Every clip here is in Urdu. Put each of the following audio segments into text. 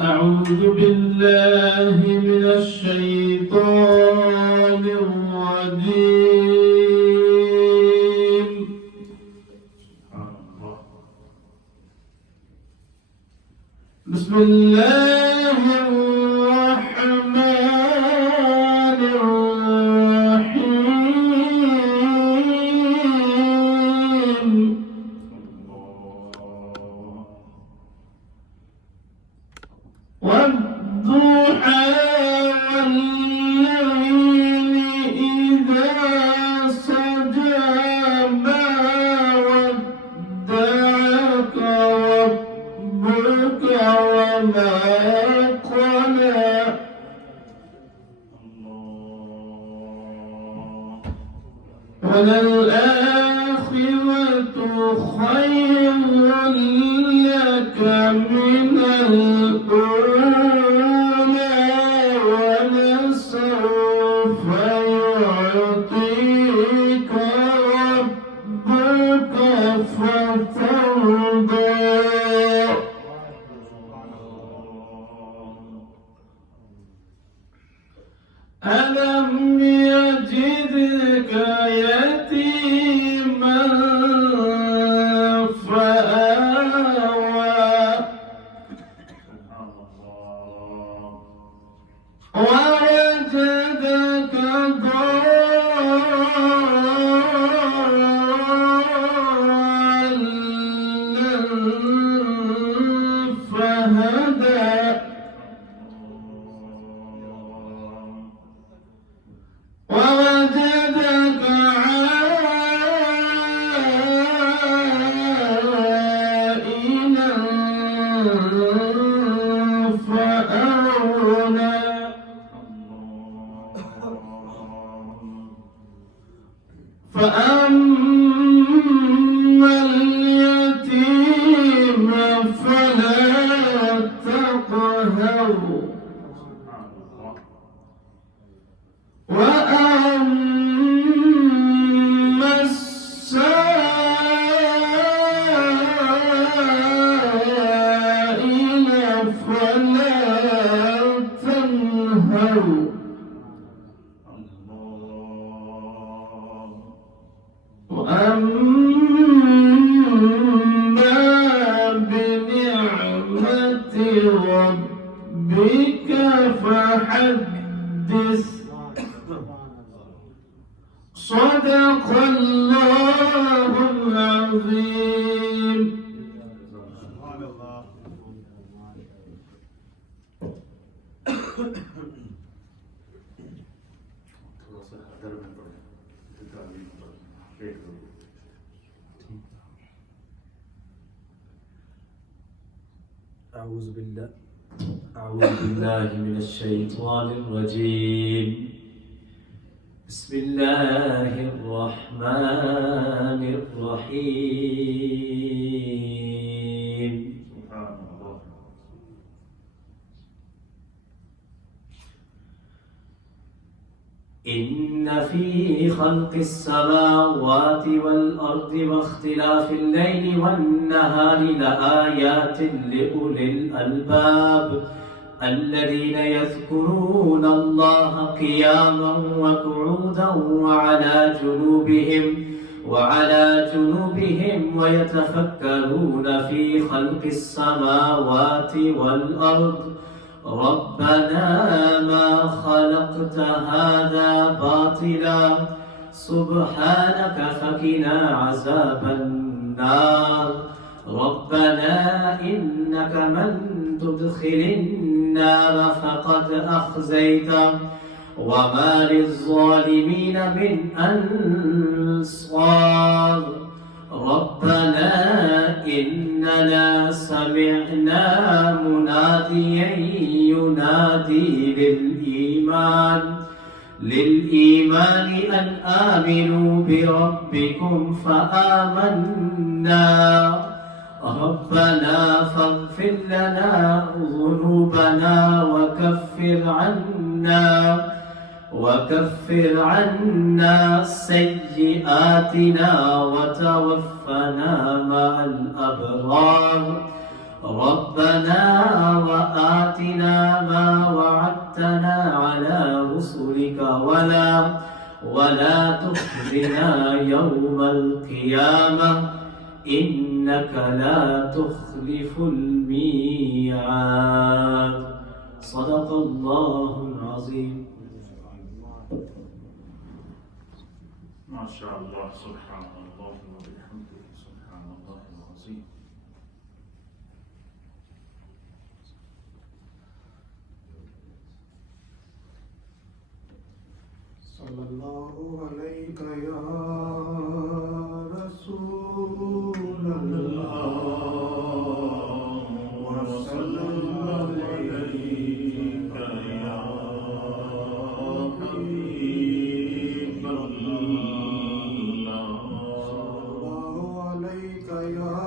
أعوذ بالله من الشيطان الرجيم. بسم الله الرحمن الرحيم. والضحى والليل إذا سجى ما ودعك ربك وما قلى وللآخرة خير لك من الأولى ولسوف يعطيك ربك فترضى. ألم يجدك يتيما فآوى ووجدك ضالا فهدى ووجدك عائلا فأغنى فأما اليتيم فلا تقهر وأما السائل فلا تنهر وأما بنعمة ربك فحدث. صدق الله العظيم. أعوذ بالله من الشيطان الرجيم. بسم الله الرحمن الرحيم. إن في خلق السماوات والأرض واختلاف الليل والنهار لآيات لأولي الألباب الذين يذكرون الله قياما وقعودا وعلى جنوبهم ويتفكرون في خلق السماوات والأرض ربنا ما خلقت هذا باطلا سبحانك فقنا عذاب النار. ربنا إنك من تدخل النار فقد أخزيته وما للظالمين من أنصار. ربنا إننا سمعنا مناديا ينادي للإيمان أن آمنوا بربكم فآمنا. ربنا فاغفر لنا ذنوبنا وكفر عنا سيئاتنا وتوفنا مع الأبرار. ربنا وآتنا ما وعدتنا على رسلك ولا تخزنا يوم القيامة إنك لا تخلف الميعاد صدق الله العظيم. ما شاء الله سبحان الله وبحمده سبحان الله العظيم. صلى الله عليك يا رسول الله وسلم عليك يا حبيب الله صلى الله عليك يا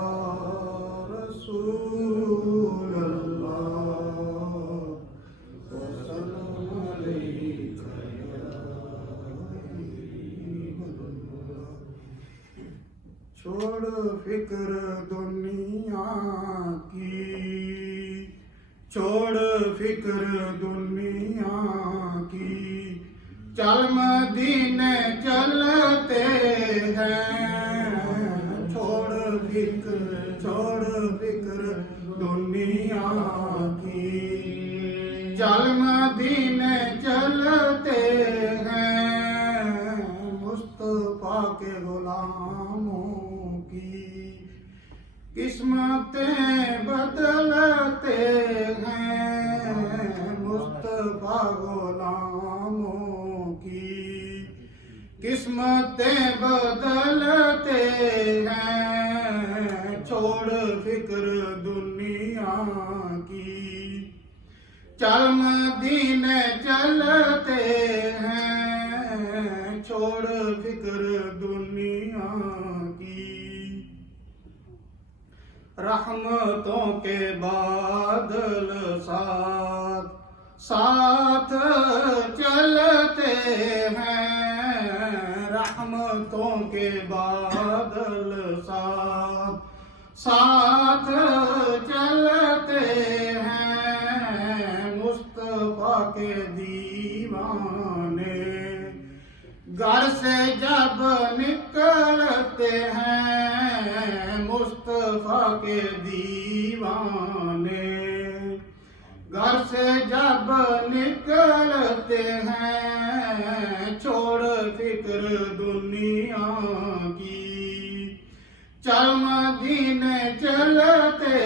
رسول الله وسلم عليك چھوڑ فکر دنیا کی چھوڑ فکر دنیا کی چل مدینے چلتے ہیں چھوڑ فکر دنیا کی چل مدینے چلتے ہیں مصطفیٰ کے غلاموں قسمتیں بدلتے ہیں مصطفیٰ غلاموں کی قسمتیں بدلتے ہیں چھوڑ فکر دنیا کی چل مدینے چلتے ہیں چھوڑ فکر دنیا کی رحمتوں کے بادل ساتھ چلتے ہیں رحمتوں کے بادل ساتھ چلتے ہیں مصطفیٰ کے دیوانے گھر سے جب نکلتے ہیں مصطفیٰ کے دیوانے گھر سے جب نکلتے ہیں چھوڑ فکر دنیا کی چل مدینے چلتے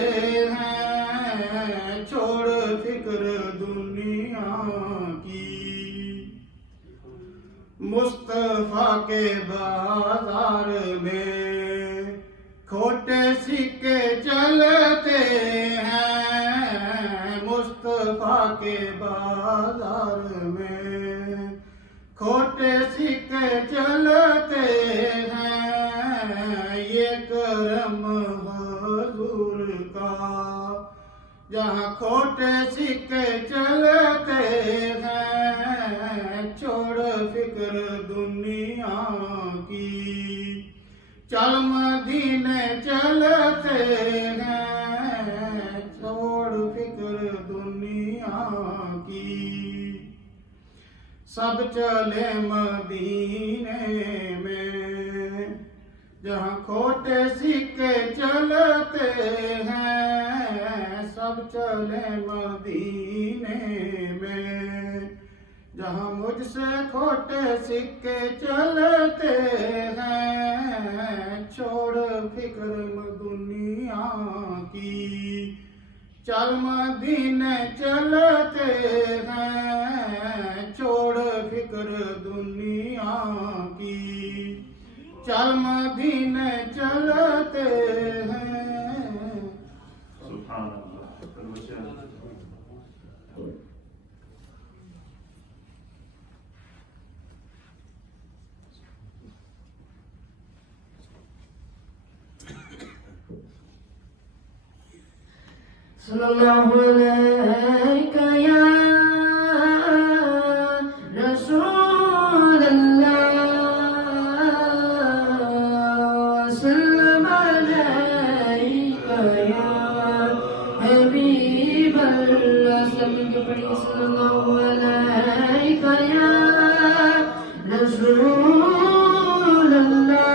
ہیں چھوڑ فکر دنیا کی مصطفیٰ کے بازار میں کھوٹے سکے چلتے ہیں مصطفیٰ کے بازار میں کھوٹے سکے چلتے ہیں یہ کرم حضور کا جہاں کھوٹے سکے چلتے ہیں چھوڑ فکر دنیا کی چل مدینے چلتے ہیں چھوڑ فکر دنیا کی سب چلے مدینے میں جہاں کھوٹے سکے چلتے ہیں سب چلے مدینے میں جہاں مجھ سے کھوٹے سکے چلتے ہیں چھوڑ فکر دنیا کی چل مدینے چلتے ہیں چھوڑ فکر دنیا کی چل مدینے چلتے ہیں سبحان اللہ صلی اللہ علیہ یا رسول اللہ سلام علیہ یا پڑھی صلی اللہ علیہ یا رسول اللہ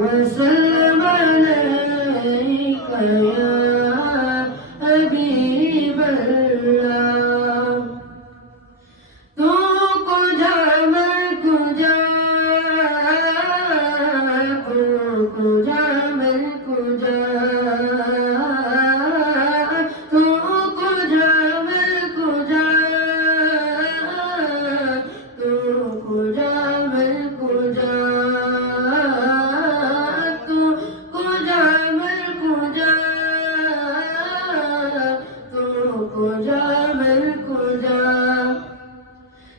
وسلم علیک یا حبیب اللہ تو کجا میں کجا تو کجا میں کجا تو کجا میں کجا تو کجا میں کجا تو کجا میں کجا تو کجا میں کجا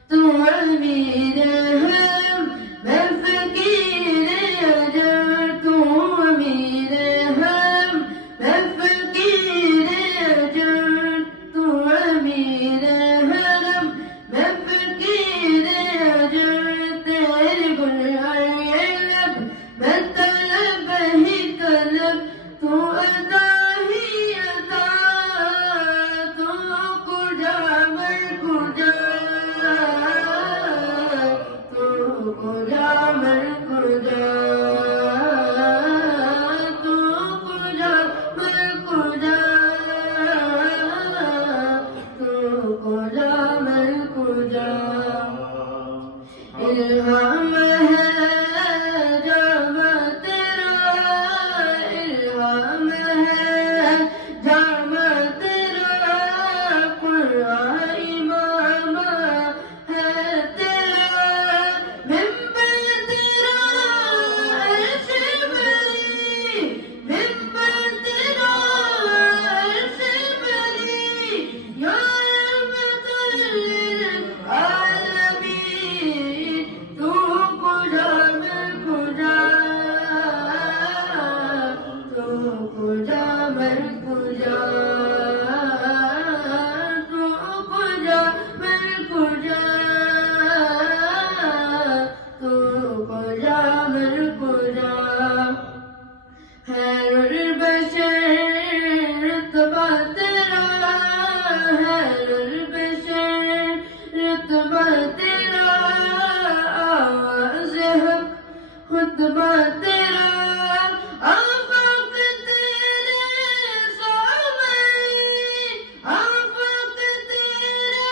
تو امیر ہم میں فقیر اجر تو امیر ہم میں فقیر اجر تو امیر حرم میں فقیر اجر تیرے گلہر لب میں طلب ہی طلب تو عطا ہی عطا تو کجا میں کجا تو کجا میں کجا تو کجا میں کجا تو کجا میں کجا الہام ہے جام تیرا الہام ہے جام تیرا قرآن امام ہے تیرا ممبر تیرا عرش بری ممبر تیرا عرش بری یا رحمت للعالمین تو کجا میں کجا تو کجا میں کجا تو کجا میں کجا تو کجا میں کجا خیر البشر رتبہ تیرا خیر البشر رتبہ تیرا آواز حق خطبہ تیرا آفاق تیرے سامعین آفاق تیرے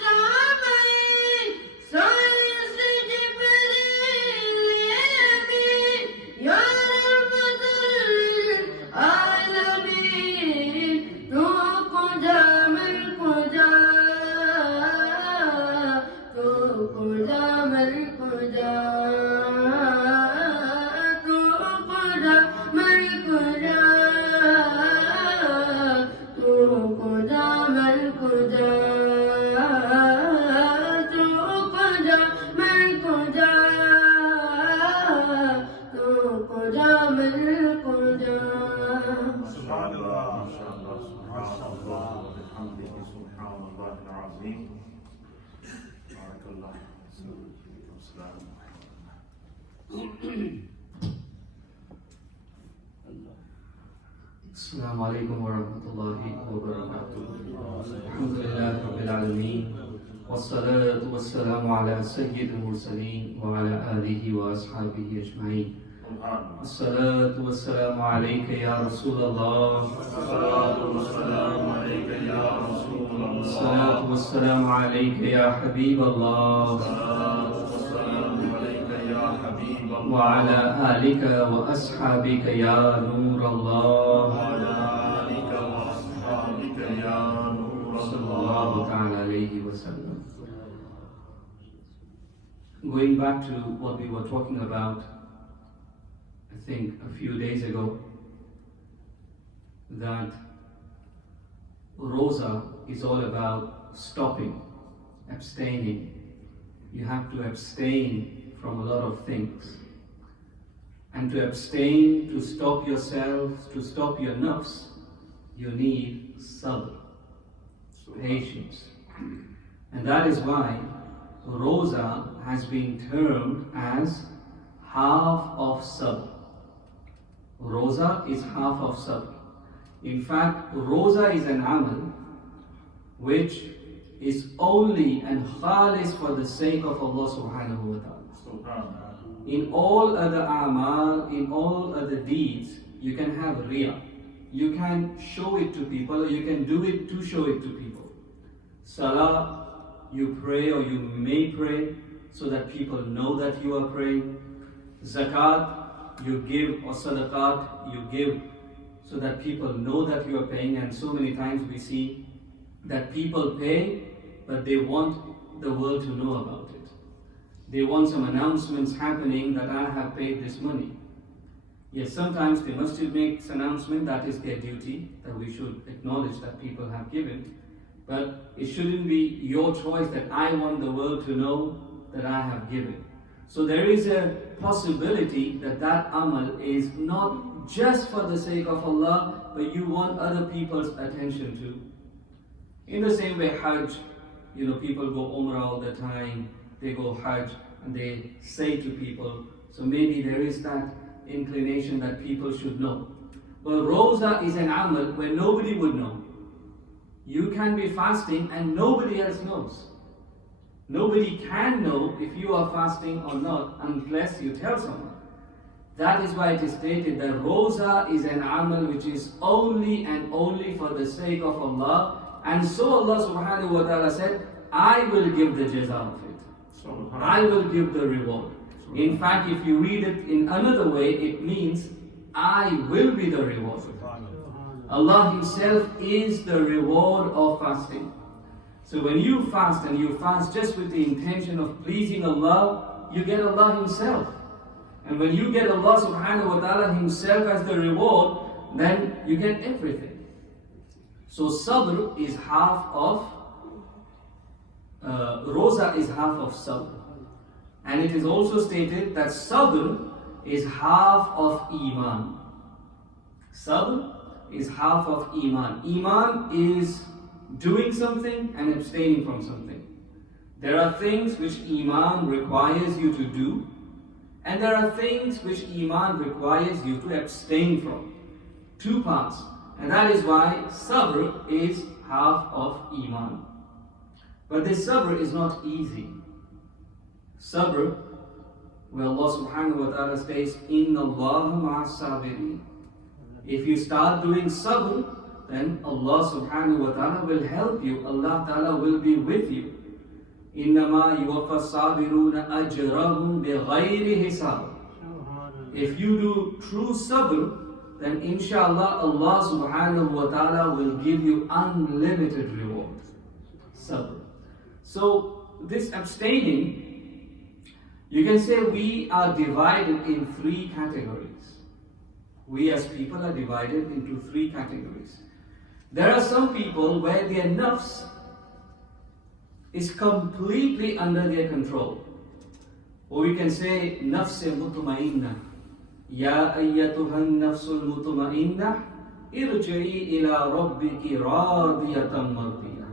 سامعین سائنس جبریل امین یا رحمت للعالمین تو کجا میں کجا تو کجا میں کجا تو کجا میں کجا تو کجا میں کجا تو کجا میں کجا تو کجا میں کجا سبحان اللہ ماشاءاللہ سبحان اللہ وبحمدہ سبحان اللہ العظیم بارک اللہ السلام السلام علیکم ورحمۃ اللہ وبرکاتہ الحمد للہ رب العالمین والصلاة والسلام علی سید المرسلین وعلی آلہ واصحابہ اجمعین الصلاة والسلام علیک یا رسول اللہ الصلاة والسلام علیک یا رسول اللہ الصلاة والسلام علیک یا حبیب اللہ الصلاة والسلام علیک یا حبیب اللہ وعلى آلك وأصحابك يا نور الله وعلى آلك وأصحابك يا نور صلى الله الله تعالى عليه وسلم. Going back to what we were talking about, I think a few days ago, that Rosa is all about stopping, abstaining. You have to abstain from a lot of things. And to abstain, to stop yourself, to stop your nafs, you need sabr, patience. And that is why Rosa has been termed as half of sabr. Rosa is half of sabr. In fact, Roza is an amal which is only and khalis for the sake of Allah subhanahu wa ta'ala. Subhanallah. In all other amal, in all other deeds, you can have riya. You can show it to people, or you can do it to show it to people. Salah, you pray or you may pray so that people know that you are praying. Zakat, you give, or sadaqat, you give so that people know that you are paying. And so many times we see that people pay, but they want the world to know about it. They want some announcements happening that I have paid this money. Yes, sometimes the masjid makes announcement, that is their duty, that we should acknowledge that people have given. But it shouldn't be your choice that I want the world to know that I have given. So there is a possibility that that amal is not just for the sake of Allah, but you want other people's attention too. In the same way, Hajj, people go Umrah all the time, they go Hajj and they say to people, so maybe there is that inclination that people should know. But Roza is an amal where nobody would know. You can be fasting and nobody else knows. Nobody can know if you are fasting or not unless you tell someone. That is why it is stated that Roza is an amal which is only and only for the sake of Allah. And so Allah subhanahu wa ta'ala said, I will give the jaza of it. I will give the reward. In fact, if you read it in another way, it means I will be the reward. Allah Himself is the reward of fasting. So when you fast and you fast just with the intention of pleasing Allah, you get Allah Himself. And when you get Allah subhanahu wa ta'ala Himself as the reward, then you get everything. So sabr is half of, Roza is half of sabr. And it is also stated that sabr is half of iman. Sabr is half of iman. Iman is doing something and abstaining from something. There are things which iman requires you to do, and there are things which iman requires you to abstain from. Two parts. And that is why sabr is half of iman. But this sabr is not easy. Sabr, where Allah subhanahu wa ta'ala says, Inna Allah ma'as sabirin. If you start doing sabr, then Allah subhanahu wa ta'ala will help you. Allah ta'ala will be with you. إِنَّمَا يُوَفَّى الصَّابِرُونَ أَجْرَهُمْ بِغَيْرِ حِسَابٍ. If you do true sabr, then inshallah Allah subhanahu wa ta'ala will give you unlimited reward. Sabr. So this abstaining, you can say we are divided in three categories. We as people are divided into three categories. There are some people where their nafs is completely under their control. Or we can say nafs mutma'inna. Ya ayyatuhan nafsul mutma'inna irji'i ila rabbiki radiyatan mardiyah.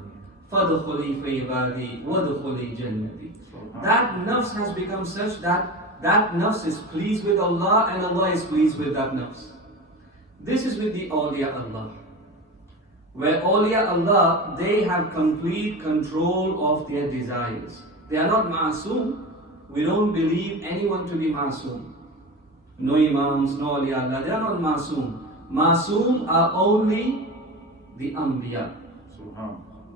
Fadkhuli fi ibadi wadkhuli jannati. That nafs has become such that that nafs is pleased with Allah and Allah is pleased with that nafs. This is with the awliya Allah. Where awliya Allah, they have complete control of their desires. They are not ma'asum. We don't believe anyone to be ma'asum. No imams, no awliya Allah, they are not ma'asum. Ma'asum are only the anbiya.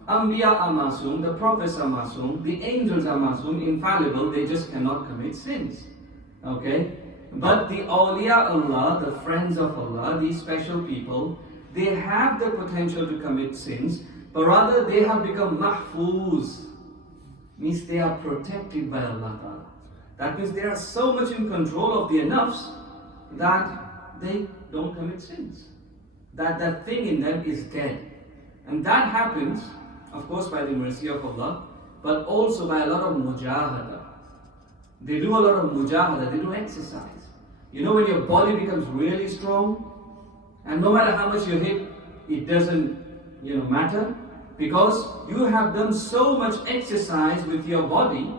Anbiya are masum, the prophets are masum, the angels are masum, infallible, they just cannot commit sins. Okay? But the awliya Allah, the friends of Allah, these special people, they have the potential to commit sins, but rather they have become mahfuz. Means they are protected by Allah Ta'ala. That means they are so much in control of their nafs that they don't commit sins. That thing in them is dead. And that happens, of course, by the mercy of Allah, but also by a lot of mujahada. They do a lot of mujahada, they do exercise. You know when your body becomes really strong, and no matter how much you hit, it doesn't, matter, because you have done so much exercise with your body.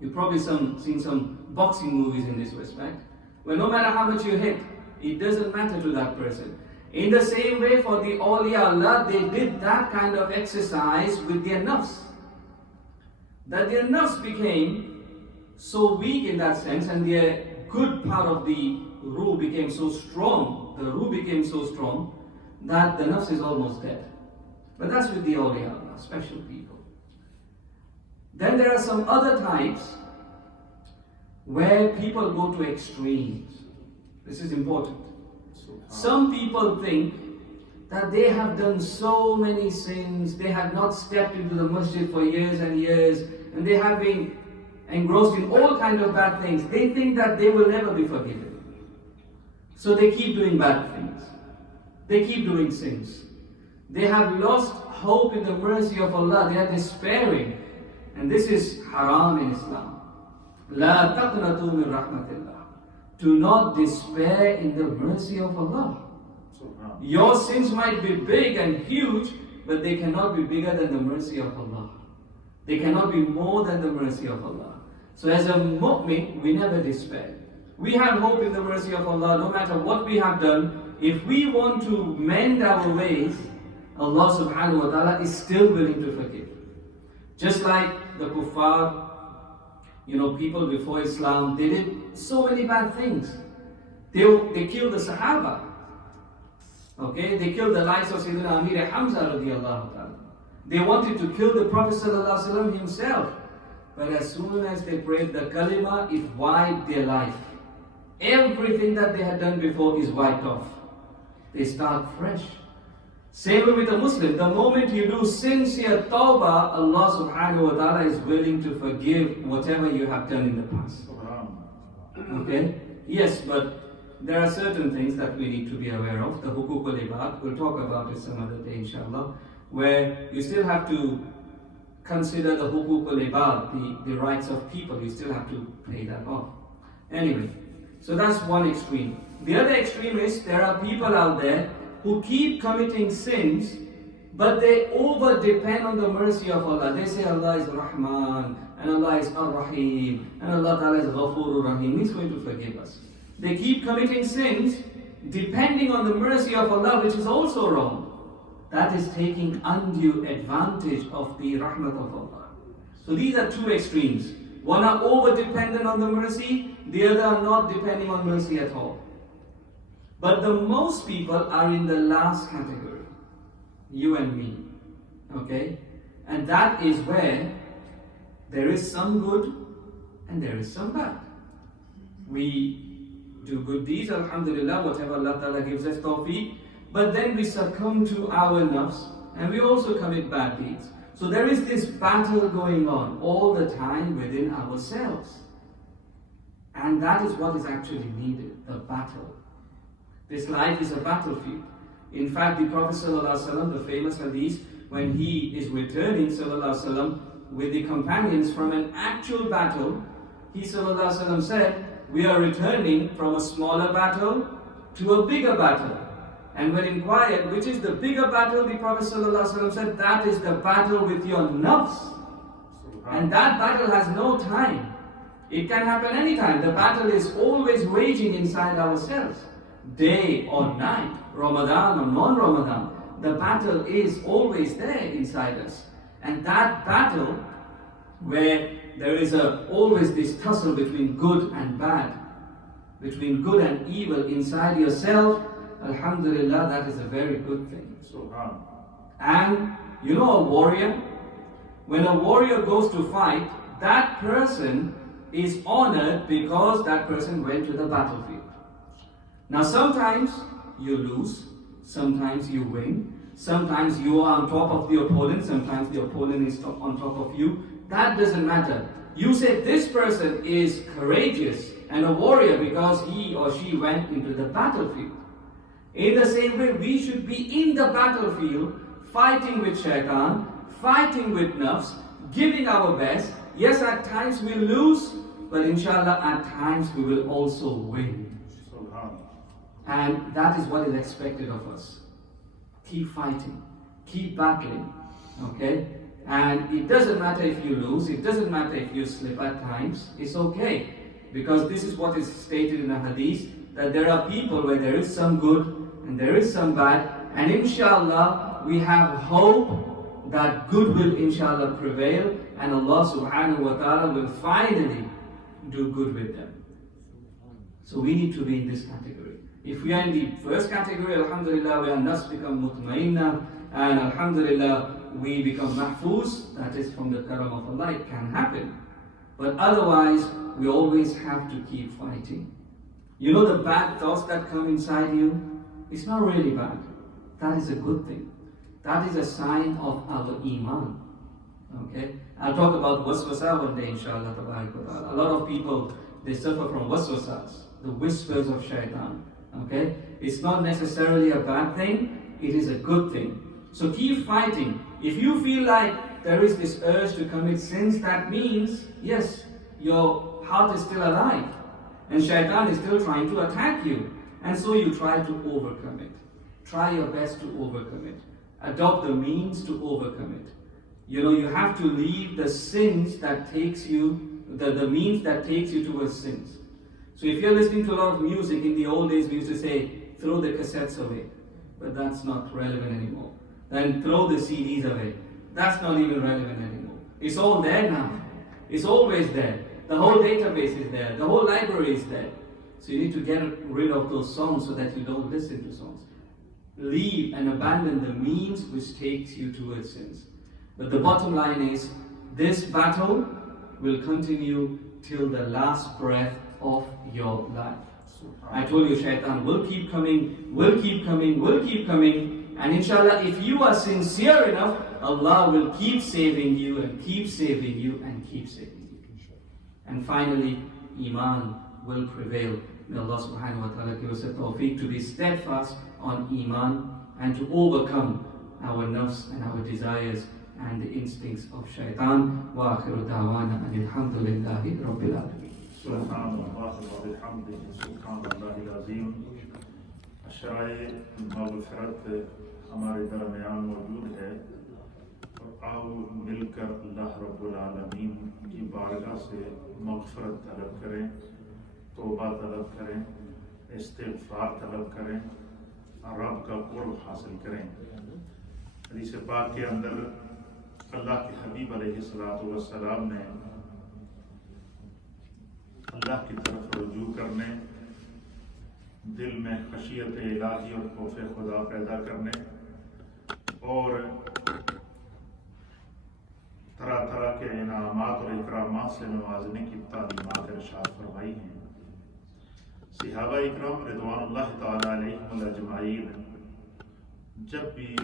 You've probably seen some boxing movies in this respect, where no matter how much you hit, it doesn't matter to that person. In the same way, for the awliya Allah, they did that kind of exercise with their nafs. That their nafs became so weak in that sense, and their good part of the ruh became so strong, the ruh became so strong, that the nafs is almost dead. But that's with the awliya Allah, special people. Then there are some other types where people go to extremes. This is important. Some people think that they have done so many sins, they have not stepped into the masjid for years and years, and they have been engrossed in all kinds of bad things. They think that they will never be forgiven. So they keep doing bad things. They keep doing sins. They have lost hope in the mercy of Allah. They are despairing. And this is haram in Islam. La taqnatu min rahmatillah. Do not despair in the mercy of Allah. Your sins might be big and huge, but they cannot be bigger than the mercy of Allah. They cannot be more than the mercy of Allah. So as a mu'min, we never despair. We have hope in the mercy of Allah, no matter what we have done. If we want to mend our ways, Allah subhanahu wa ta'ala is still willing to forgive. Just like the kuffar, people before Islam, they did so many bad things. They killed the Sahaba. Okay, they killed the likes of Sayyidina Amir Hamza radiallahu ta'ala. They wanted to kill the Prophet sallallahu alaihi wasallam himself. But as soon as they prayed the kalima, it wiped their life. Everything that they had done before is wiped off. They start fresh. Same way with a Muslim. The moment you do sincere tawbah, Allah subhanahu wa ta'ala is willing to forgive whatever you have done in the past. Okay? Yes, but there are certain things that we need to be aware of. The hukuk al-ibad, we'll talk about it some other day inshallah, where you still have to consider the hukuk al-ibad, the rights of people. You still have to pay that off. Anyway, so that's one extreme. The other extreme is there are people out there who keep committing sins, but they over depend on the mercy of Allah. They say Allah is Rahman, and Allah is Ar-Rahim, and Allah Ta'ala is Ghafurur Rahim. He's going to forgive us. They keep committing sins, depending on the mercy of Allah, which is also wrong. That is taking undue advantage of the rahmat of Allah. So these are two extremes. One are over dependent on the mercy, the other are not depending on mercy at all. But the most people are in the last category. You and me. Okay? And that is where there is some good and there is some bad. We do good deeds, alhamdulillah, whatever Allah Ta'ala gives us tawfiq. But then we succumb to our nafs and we also commit bad deeds. So there is this battle going on all the time within ourselves. And that is what is actually needed, the battle. This life is a battlefield. In fact, the Prophet ﷺ, the famous hadith, when he is returning ﷺ, with the companions from an actual battle, he ﷺ said, we are returning from a smaller battle to a bigger battle. And when inquired, which is the bigger battle, the Prophet ﷺ said, that is the battle with your nafs. And that battle has no time. It can happen anytime. The battle is always raging inside ourselves. Day or night, Ramadan or non-Ramadan, the battle is always there inside us. And that battle, where there is always this tussle between good and bad, between good and evil inside yourself, alhamdulillah, that is a very good thing. And you know a warrior? When a warrior goes to fight, that person is honored because that person went to the battlefield. Now sometimes you lose, sometimes you win, sometimes you are on top of the opponent, sometimes the opponent is on top of you. That doesn't matter. You say this person is courageous and a warrior because he or she went into the battlefield. In the same way, we should be in the battlefield, fighting with shaitan, fighting with nafs, giving our best. Yes, at times we lose, but inshallah at times we will also win. And that is what is expected of us. Keep fighting, keep battling, okay? And it doesn't matter if you lose, it doesn't matter if you slip at times, it's okay. Because this is what is stated in the hadith, that there are people where there is some good and there is some bad, and inshallah we have hope that good will inshallah prevail, and Allah subhanahu wa ta'ala will finally do good with them. So we need to be in this category. If we are in the first category, alhamdulillah, we are nafs become mutmainna, and alhamdulillah we become mahfuz, that is from the karam of Allah, it can happen. But otherwise, we always have to keep fighting. You know the bad thoughts that come inside you? It's not really bad. That is a good thing. That is a sign of our iman. Okay? I'll talk about waswasa one day, inshallah. A lot of people, they suffer from waswasas, the whispers of shaitan. Okay? It's not necessarily a bad thing, it is a good thing. So keep fighting. If you feel like there is this urge to commit sins, that means, yes, your heart is still alive. And shaitan is still trying to attack you. And so you try to overcome it. Try your best to overcome it. Adopt the means to overcome it. You know, you have to leave the sins that takes you, the means that takes you towards sins. So if you're listening to a lot of music, in the old days we used to say, throw the cassettes away. But that's not relevant anymore. Then throw the CDs away. That's not even relevant anymore. It's all there now. It's always there. The whole database is there. The whole library is there. So you need to get rid of those songs so that you don't listen to songs. Leave and abandon the means which takes you towards sins. But the bottom line is, this battle will continue till the last breath of your life. I told you, shaitan will keep coming, will keep coming, will keep coming. And inshallah, if you are sincere enough, Allah will keep saving you and keep saving you and keep saving you. And finally, iman will prevail. May Allah subhanahu wa ta'ala give us a tawfiq to be steadfast on iman and to overcome our nafs and our desires and the instincts of shaitan. Wa akhiru da'wana alhamdulillahi rabbil alameen. Subhanallah wa bihamdihi, subhanallahil azim. شرائع مغفرت ہمارے درمیان موجود ہے، اور آؤ مل کر اللہ رب العالمین کی بارگاہ سے مغفرت طلب کریں، توبہ طلب کریں، استغفار طلب کریں، رب کا قرب حاصل کریں۔ حدیث پاک کے اندر اللہ کے حبیب علیہ الصلوۃ والسلام نے اللہ کی طرف رجوع کرنے، دل میں خشیت الہی اور خوف خدا پیدا کرنے، اور طرح طرح کے انعامات اور اکرامات سے نوازنے کی تعلیمات ارشاد فرمائی ہیں۔ صحابہ اکرام رضوان اللہ تعالی علیہم اجمعین جب بھی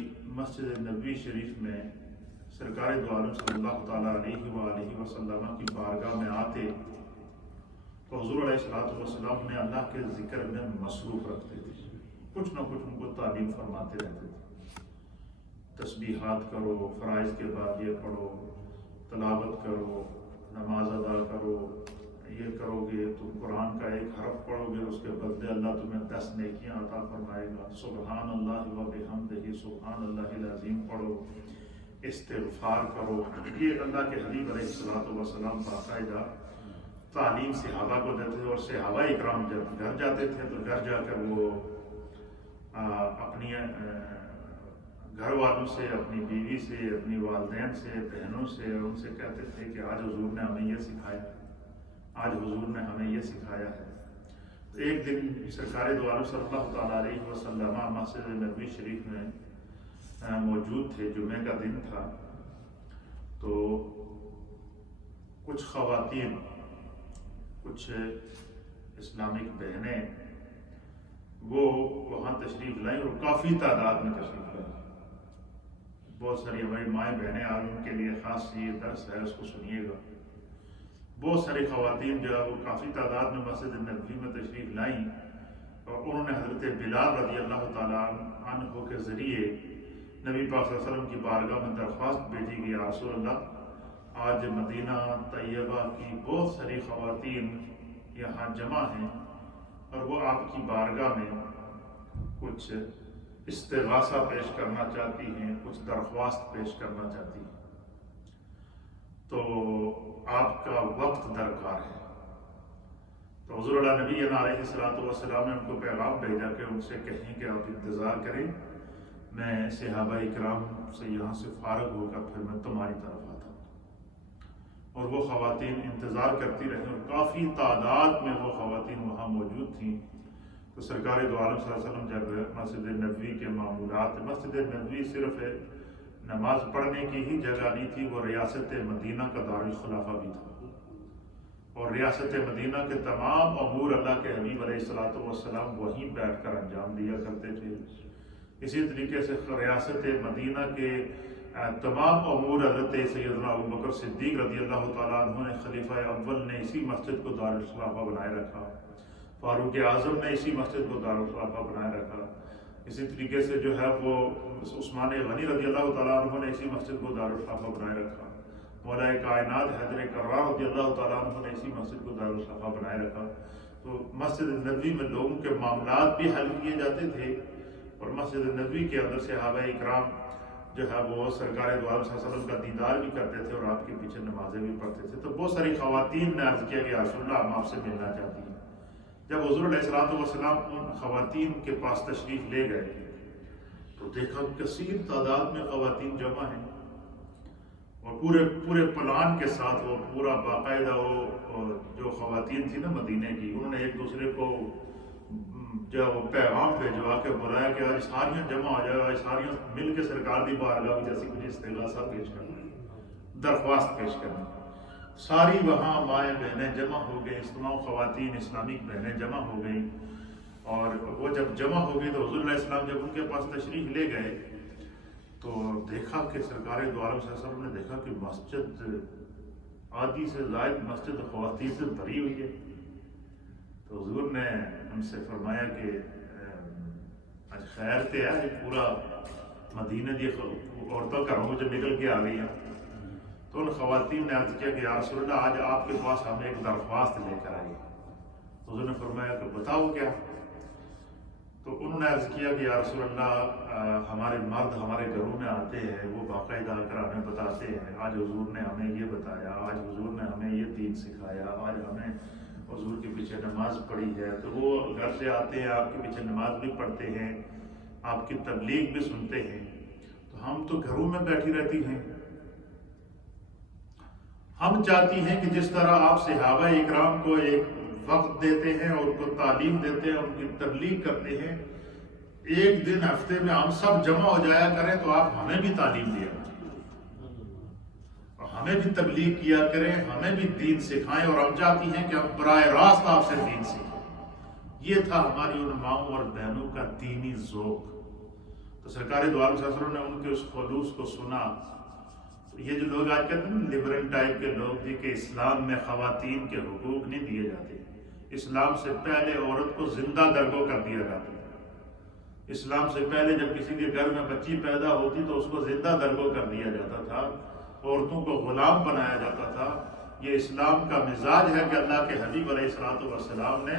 مسجد نبوی شریف میں سرکار دو عالم صلی اللہ تعالی علیہ وآلہ وسلم کی بارگاہ میں آتے تو حضور علیہ الصلوۃ والسلام نے اللہ کے ذکر میں مصروف رکھتے تھے، کچھ نہ کچھ ان کو تعلیم فرماتے رہتے تھے۔ تسبیحات کرو، فرائض کے بعد یہ پڑھو، تلاوت کرو، نماز ادا کرو، یہ کرو گے تو قرآن کا ایک حرف پڑھو گے، اس کے بدلے اللہ تمہیں 10 نیکیاں عطا فرمائے گا۔ سبحان اللہ و بحمدہ، سبحان اللہ العظیم پڑھو، استغفار کرو۔ یہ اللہ کے حبیب علیہ الصلوۃ والسلام باقاعدہ تعلیم صحابہ کو دیتے تھے، اور صحابہ اکرام جب گھر جاتے تھے تو گھر جا کر وہ اپنی گھر والوں سے، اپنی بیوی سے، اپنی والدین سے، بہنوں سے، ان سے کہتے تھے کہ آج حضور نے ہمیں یہ سکھایا، آج حضور نے ہمیں یہ سکھایا ہے۔ تو ایک دن سرکار دو عالم صلی اللہ تعالیٰ علیہ وسلم مسجد نبوی شریف میں موجود تھے، جمعہ کا دن تھا، تو کچھ خواتین، کچھ اسلامک بہنیں وہ وہاں تشریف لائیں، اور کافی تعداد میں تشریف لائیں۔ بہت ساری ہماری مائیں بہنیں آ ان کے لیے خاص یہ درس ہے، اس کو سنیے گا۔ بہت ساری خواتین جو ہے وہ کافی تعداد میں مسجد نبوی میں تشریف لائیں، اور انہوں نے حضرت بلال رضی اللہ تعالیٰ عنہ کے ذریعے نبی پاک صلی اللہ علیہ وسلم کی بارگاہ میں درخواست بھیجی کہ یا رسول اللہ، آج مدینہ طیبہ کی بہت ساری خواتین یہاں جمع ہیں، اور وہ آپ کی بارگاہ میں کچھ استغاثہ پیش کرنا چاہتی ہیں، کچھ درخواست پیش کرنا چاہتی ہیں، تو آپ کا وقت درکار ہے۔ تو حضور اللہ نبی علیہ السلام نے ان کو پیغام بھیجا کہ ان سے کہیں کہ آپ انتظار کریں، میں صحابہ اکرام سے یہاں سے فارغ ہو کر پھر میں تمہاری طرف آتا ہوں۔ اور وہ خواتین انتظار کرتی رہیں اور کافی تعداد میں وہ خواتین وہاں موجود تھیں۔ تو سرکار دو عالم صلی اللہ علیہ وسلم جب مسجد نبوی کے معمولات، مسجد نبوی صرف نماز پڑھنے کی ہی جگہ نہیں تھی، وہ ریاست مدینہ کا دارالخلافہ بھی تھا، اور ریاست مدینہ کے تمام امور اللہ کے حبیب علیہ السلام وہیں بیٹھ کر انجام دیا کرتے تھے۔ اسی طریقے سے ریاست مدینہ کے تمام امور حضرت سیدنا ابوبکر صدیق رضی اللہ تعالیٰ عنہ نے خلیفہ اول نے اسی مسجد کو دارالخلافہ بنائے رکھا، فاروق اعظم نے اسی مسجد کو دارالخلافہ بنائے رکھا، اسی طریقے سے جو ہے وہ عثمان غنی رضی اللہ تعالیٰ عنہ نے اسی مسجد کو دارالخلافہ بنائے رکھا، مولا کائنات حیدر کرار رضی اللہ تعالیٰ عنہ نے اسی مسجد کو دارالخلافہ بنائے رکھا۔ تو مسجد نبوی میں لوگوں کے معاملات بھی حل کیے جاتے تھے، اور مسجد نبوی کے اندر صحابہ اکرام جو ہے وہ سرکار دو عالم صلی اللہ علیہ وسلم کا دیدار بھی کرتے تھے اور آپ کے پیچھے نمازیں بھی پڑھتے تھے۔ تو بہت ساری خواتین نے عرض کیا کہ یا رسول اللہ ہم آپ سے ملنا چاہتی ہیں۔ جب حضور علیہ السلام ان خواتین کے پاس تشریف لے گئے تو دیکھا کثیر تعداد میں خواتین جمع ہیں، اور پورے پلان کے ساتھ وہ پورا باقاعدہ وہ جو خواتین تھی نا مدینے کی، انہوں نے ایک دوسرے کو جو پیغام بھیجوا کے بلایا کہ آج ساریاں جمع ہو جائے، آج ساریاں مل کے سرکار دی بارگاہ جیسی کچھ استغاثہ پیش کرنا، درخواست پیش کرنا۔ ساری وہاں مائیں بہنیں جمع ہو گئیں، تمام خواتین اسلامک بہنیں جمع ہو گئیں، اور وہ جب جمع ہو گئی تو حضور علیہ السلام جب ان کے پاس تشریف لے گئے تو دیکھا کہ سرکار دو عالم صلی اللہ علیہ وسلم نے دیکھا کہ مسجد آدھی سے زائد مسجد خواتین سے بھری ہوئی ہے۔ تو حضور نے ان سے فرمایا کہ آج خیر تے ہے، پورا مدینہ دی عورتوں کا روج نکل کے آ گئی ہیں۔ تو ان خواتین نے عرض کیا کہ یا رسول اللہ آج آپ کے پاس ہم ایک درخواست لے کر آئے۔ حضور نے فرمایا کہ بتاؤ کیا؟ تو انہوں نے عرض کیا کہ یا رسول اللہ ہمارے مرد ہمارے گھروں میں آتے ہیں، وہ باقاعدہ کر ہمیں بتاتے ہیں آج حضور نے ہمیں یہ بتایا، آج حضور نے ہمیں یہ دین سکھایا، آج ہمیں حضور کے پیچھے نماز پڑھی ہے۔ تو وہ گھر سے آتے ہیں، آپ کے پیچھے نماز بھی پڑھتے ہیں، آپ کی تبلیغ بھی سنتے ہیں، تو ہم تو گھروں میں بیٹھی رہتی ہیں۔ ہم چاہتی ہیں کہ جس طرح آپ صحابہ اکرام کو ایک وقت دیتے ہیں اور ان کو تعلیم دیتے ہیں، ان کی تبلیغ کرتے ہیں، ایک دن ہفتے میں ہم سب جمع ہو جایا کریں تو آپ ہمیں بھی تعلیم دیا اور ہمیں بھی تبلیغ کیا کریں، ہمیں بھی دین سکھائیں، اور ہم چاہتی ہیں کہ ہم براہ راست آپ سے دین سیکھیں۔ یہ تھا ہماری ان ماؤں اور بہنوں کا دینی ذوق۔ تو سرکار دو عالم صلی اللہ علیہ وسلم نے ان کے اس خلوص کو سنا۔ یہ جو لوگ آج کہتے ہیں لبرل ٹائپ کے لوگ جی کہ اسلام میں خواتین کے حقوق نہیں دیے جاتے، اسلام سے پہلے عورت کو زندہ درگو کر دیا جاتا ہے۔ اسلام سے پہلے جب کسی کے گھر میں بچی پیدا ہوتی تو اس کو زندہ درگو کر دیا جاتا تھا، عورتوں کو غلام بنایا جاتا تھا۔ یہ اسلام کا مزاج ہے کہ اللہ کے حبیب علیہ السلام نے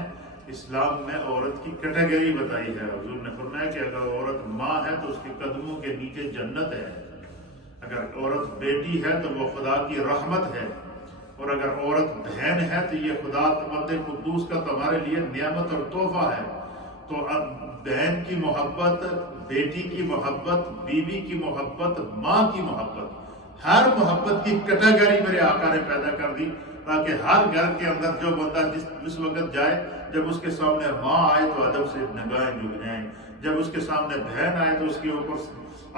اسلام میں عورت کی کیٹیگری بتائی ہے۔ حضور نے فرمایا کہ اگر عورت ماں ہے تو اس کے قدموں کے نیچے جنت ہے، اگر عورت بیٹی ہے تو وہ خدا کی رحمت ہے، اور اگر عورت بہن ہے تو یہ خدا تمد قدوس کا تمہارے لیے نعمت اور تحفہ ہے۔ تو بہن کی محبت، بیٹی کی محبت، بیوی کی محبت، ماں کی محبت، ہر محبت کی کیٹیگری میرے آقا نے پیدا کر دی، تاکہ ہر گھر کے اندر جو بندہ جس وقت جائے، جب اس کے سامنے ماں آئے تو ادب سے نگاہیں جھک جائیں، جب اس کے سامنے بہن آئے تو اس کے اوپر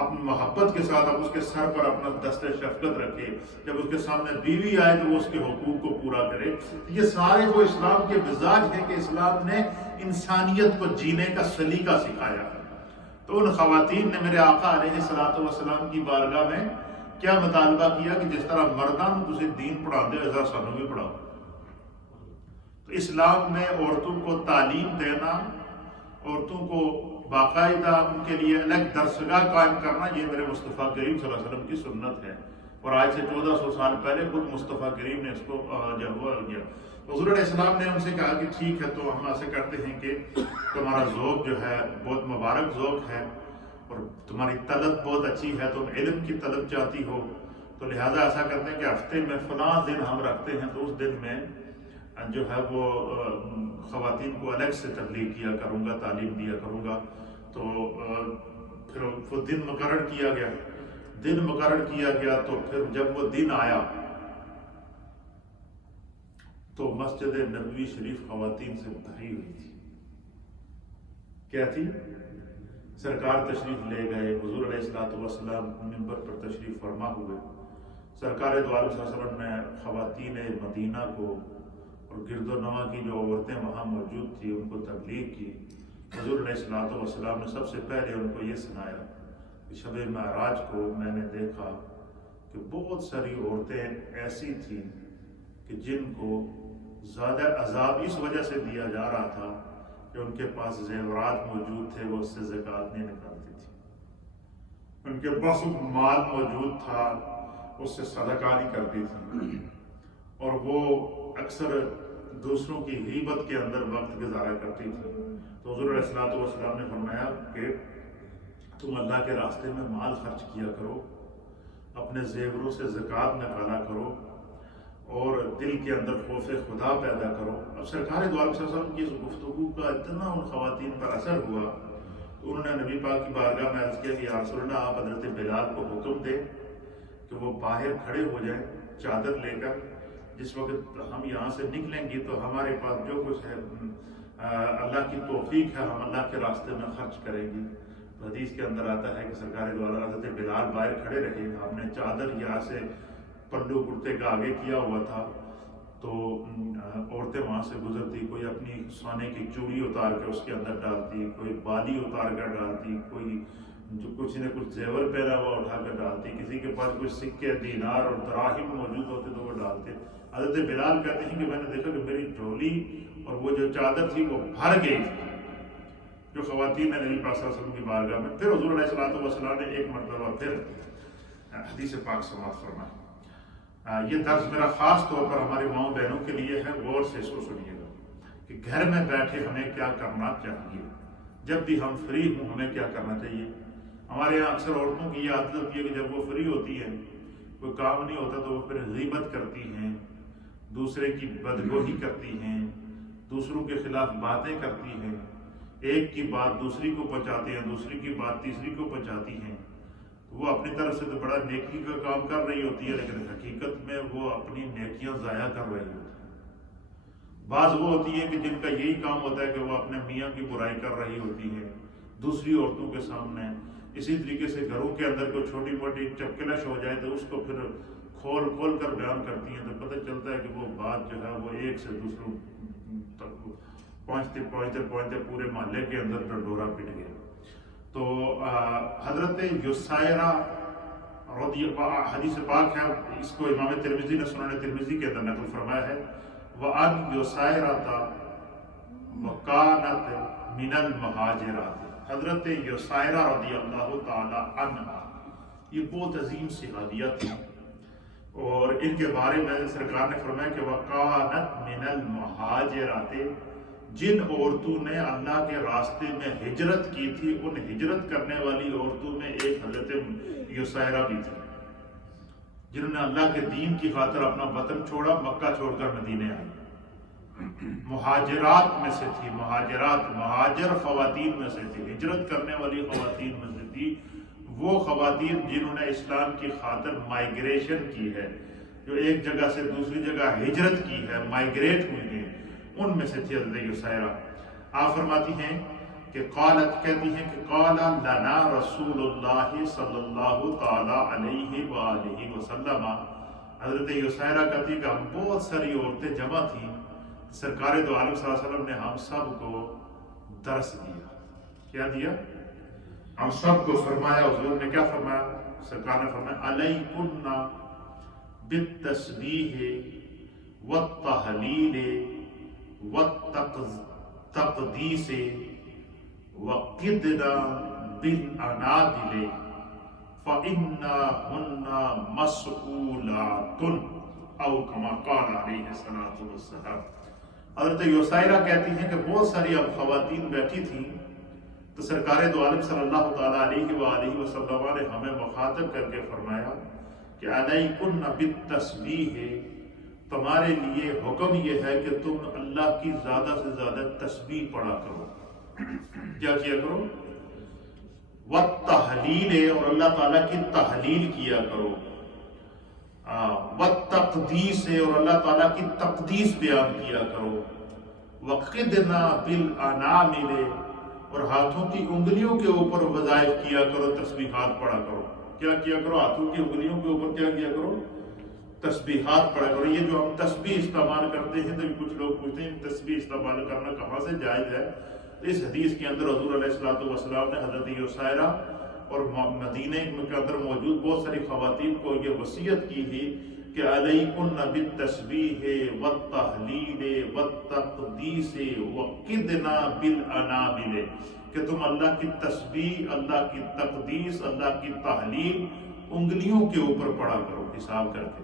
اپنی محبت کے ساتھ اب اس کے سر پر اپنا دست شفقت رکھے، جب اس کے سامنے بیوی آئے تو وہ اس کے حقوق کو پورا کرے۔ یہ سارے وہ اسلام کے مزاج ہیں کہ اسلام نے انسانیت کو جینے کا سلیقہ سکھایا۔ تو ان خواتین نے میرے آقا علیہ السلام کی بارگاہ میں کیا مطالبہ کیا کہ جس طرح مردان تجھے دین پڑھا دے ایسا سانوں بھی پڑھاؤ۔ تو اسلام میں عورتوں کو تعلیم دینا، عورتوں کو باقاعدہ ان کے لیے الگ درسگاہ قائم کرنا، یہ میرے مصطفیٰ کریم صلی اللہ علیہ وسلم کی سنت ہے، اور آج سے 1400 سال پہلے خود مصطفیٰ کریم نے اس کو کیا۔ حضور علیہ السلام نے ان سے کہا کہ ٹھیک ہے، تو ہم ایسے کرتے ہیں کہ تمہارا ذوق جو ہے بہت مبارک ذوق ہے، اور تمہاری طلب بہت اچھی ہے، تم علم کی طلب چاہتی ہو، تو لہٰذا ایسا کرتے ہیں کہ ہفتے میں فلاں دن ہم رکھتے ہیں، تو اس دن میں جو ہے وہ خواتین کو الگ سے تبلیغ کیا کروں گا، تعلیم دیا کروں گا. تو پھر وہ دن مقرر کیا گیا. تو پھر جب وہ دن آیا تو مسجد نبوی شریف خواتین سے بھری ہوئی تھی. کیا تھی؟ سرکار تشریف لے گئے، حضور علیہ الصلوۃ والسلام منبر پر تشریف فرما ہوئے. سرکار دو عالم صلی اللہ علیہ وسلم نے خواتین مدینہ کو اور گرد و نواح کی جو عورتیں وہاں موجود تھیں ان کو تبلیغ کی. حضور علیہ الصلوۃ والسلام نے سب سے پہلے ان کو یہ سنایا کہ شب معراج کو میں نے دیکھا کہ بہت ساری عورتیں ایسی تھیں کہ جن کو زیادہ عذاب اس وجہ سے دیا جا رہا تھا کہ ان کے پاس زیورات موجود تھے، وہ اس سے زکوٰۃ نہیں نکالتی تھی. ان کے پاس مال موجود تھا، اس سے صدقہ نہیں کرتی تھی، اور وہ اکثر دوسروں کی غیبت کے اندر وقت گزارا کرتی تھی. تو حضور علیہ الصلوۃ والسلام نے فرمایا کہ تم اللہ کے راستے میں مال خرچ کیا کرو، اپنے زیوروں سے زکوٰۃ نکالا کرو، اور دل کے اندر خوف خدا پیدا کرو. اب سرکار دو عالم صلی اللہ علیہ وسلم کی اس گفتگو کا اتنا ان خواتین پر اثر ہوا تو انہوں نے نبی پاک کی بارگاہ میں عرض کیا کہ یا رسول اللہ، آپ حضرت بلال کو حکم دیں کہ وہ باہر کھڑے ہو جائیں چادر لے کر. جس وقت ہم یہاں سے نکلیں گی تو ہمارے پاس جو کچھ ہے اللہ کی توفیق ہے، ہم اللہ کے راستے میں خرچ کریں گی. حدیث کے اندر آتا ہے کہ سرکار دو عالم حضرت بلال باہر کھڑے رہے. ہم نے چادر یہاں سے پلو کرتے کا آگے کیا ہوا تھا تو عورتیں وہاں سے گزرتی، کوئی اپنی سونے کی چوڑی اتار کے اس کے اندر ڈالتی، کوئی بالی اتار کر ڈالتی، کوئی جو کچھ نے کچھ زیور پہنا ہوا اٹھا کر ڈالتی، کسی کے پاس کوئی سکے دینار اور دراہم موجود ہوتے تو وہ ڈالتے. حضرت بلال کہتے ہیں کہ میں نے دیکھا کہ میری جھولی اور وہ جو چادر تھی وہ بھر گئی تھی. جو خواتین نے نبی پاک صلی اللہ علیہ وسلم کی بارگاہ میں پھر حضور علیہ الصلوۃ والسلام نے ایک مرتبہ پھر حدیث پاک سماعت فرمائی. یہ درس میرا خاص طور پر ہماری ماؤں بہنوں کے لیے ہے، غور سے اس کو سنیے گا کہ گھر میں بیٹھے ہمیں کیا کرنا چاہیے. جب بھی ہم فری ہوں ہمیں کیا کرنا چاہیے. ہمارے یہاں اکثر عورتوں کی یہ عادت ہوتی ہے کہ جب وہ فری ہوتی ہیں، کوئی کام نہیں ہوتا تو وہ پھر غیبت کرتی ہیں، دوسرے کی بدگوئی کرتی ہیں، دوسروں کے خلاف باتیں کرتی ہیں، ایک کی بات دوسری کو پہنچاتے ہیں، دوسری کی بات تیسری کو پہنچاتی ہیں. وہ اپنی طرف سے تو بڑا نیکی کا کام کر رہی ہوتی ہے، لیکن حقیقت میں وہ اپنی نیکیاں ضائع کر رہی ہوتی ہیں. بعض وہ ہوتی ہیں کہ جن کا یہی کام ہوتا ہے کہ وہ اپنے میاں کی برائی کر رہی ہوتی ہیں دوسری عورتوں کے سامنے. اسی طریقے سے گھروں کے اندر کوئی چھوٹی موٹی چپکلش ہو جائے تو اس کو پھر کھول کھول کر بیان کرتی ہیں، تو پتہ چلتا ہے کہ وہ بات جو ہے وہ ایک سے دوسروں تک پہنچتے پورے محلے کے اندر ڈنڈورا پٹ گیا. تو حضرت یسائرہ رضی اللہ، حدیث پاک ہے، اس کو امام ترمذی نے سنن ترمذی کے اندر نقل فرمایا ہے، وَأَنْ يُسَائِرَةَ وَكَانَتْ مِنَ الْمُهَاجِرَاتِ. حضرت یسائرہ رضی اللہ تعالی عنہ یہ بہت عظیم صحابیہ تھی، اور ان کے بارے میں سرکار نے فرمایا کہ وَكَانَتْ مِنَ الْمُهَاجِرَاتِ، جن عورتوں نے اللہ کے راستے میں ہجرت کی تھی ان ہجرت کرنے والی عورتوں میں ایک حضرت یسائرہ بھی تھی، جنہوں نے اللہ کے دین کی خاطر اپنا وطن چھوڑا، مکہ چھوڑ کر مدینے آئی. مہاجرات میں سے تھی، مہاجر خواتین میں سے تھی، ہجرت کرنے والی خواتین میں سے تھی. وہ خواتین جنہوں نے اسلام کی خاطر مائیگریشن کی ہے، جو ایک جگہ سے دوسری جگہ ہجرت کی ہے، مائیگریٹ ہوئی ہیں، ان میں سے تھی حضرت یسائرہ. آپ فرماتی ہیں کہ قالت، کہتی ہیں کہ قال لنا رسول اللہ صلی اللہ تعالی علیہ وآلہ وسلم. حضرت یسائرہ کہتی کہ ہم بہت ساری عورتیں جمع تھیں، سرکار دو عالم صلی اللہ علیہ وسلم نے ہم سب کو درس دیا. کیا دیا؟ ہم سب کو فرمایا. حضور نے کیا فرمایا؟ سرکار نے فرمایا علیکن بالتسبیح والتحلیل والتقدیس وقدنا بالانادل فإنہن مسئولات او کما قال علیہ الصلوۃ والسلام. حضرت یسائرہ کہتی ہیں کہ بہت ساری اب خواتین بیٹھی تھیں تو سرکار دو عالم صلی اللہ تعالی علیہ وآلہ وسلم نے ہمیں مخاطب کر کے فرمایا کہ علیکن بالتسبیح تمہارے لیے حکم یہ ہے کہ تم اللہ کی زیادہ سے زیادہ تسبیح پڑھا کرو. کیا کیا کرو؟ والتحلیل، اور اللہ تعالیٰ کی تحلیل کیا کرو. والتقدیس، اور اللہ تعالیٰ کی تقدیس بیان کیا کرو. وقدنا بالانامل، اور ہاتھوں کی انگلیوں کے اوپر وظائف کیا کرو، تسبیحات پڑھا کرو. کیا کیا کرو؟ ہاتھوں کی انگلیوں کے اوپر کیا کیا کرو؟ تسبیحات پڑھا کرو. یہ جو ہم تسبیح استعمال کرتے ہیں تو کچھ لوگ پوچھتے ہیں تسبیح استعمال کرنا کہاں سے جائز ہے؟ اس حدیث کے اندر حضور علیہ الصلوۃ والسلام نے حضرت یسیرہ اور مدینہ کے اندر موجود بہت ساری خواتین کو یہ وصیت کی ہے کہ علیکن بالتسبیح والتحلیل والتقدیس وقدنا بالانامل، کہ تم اللہ کی تسبیح، اللہ کی تقدیس، اللہ کی تحلیل انگلیوں کے اوپر پڑھا کرو، حساب کر کے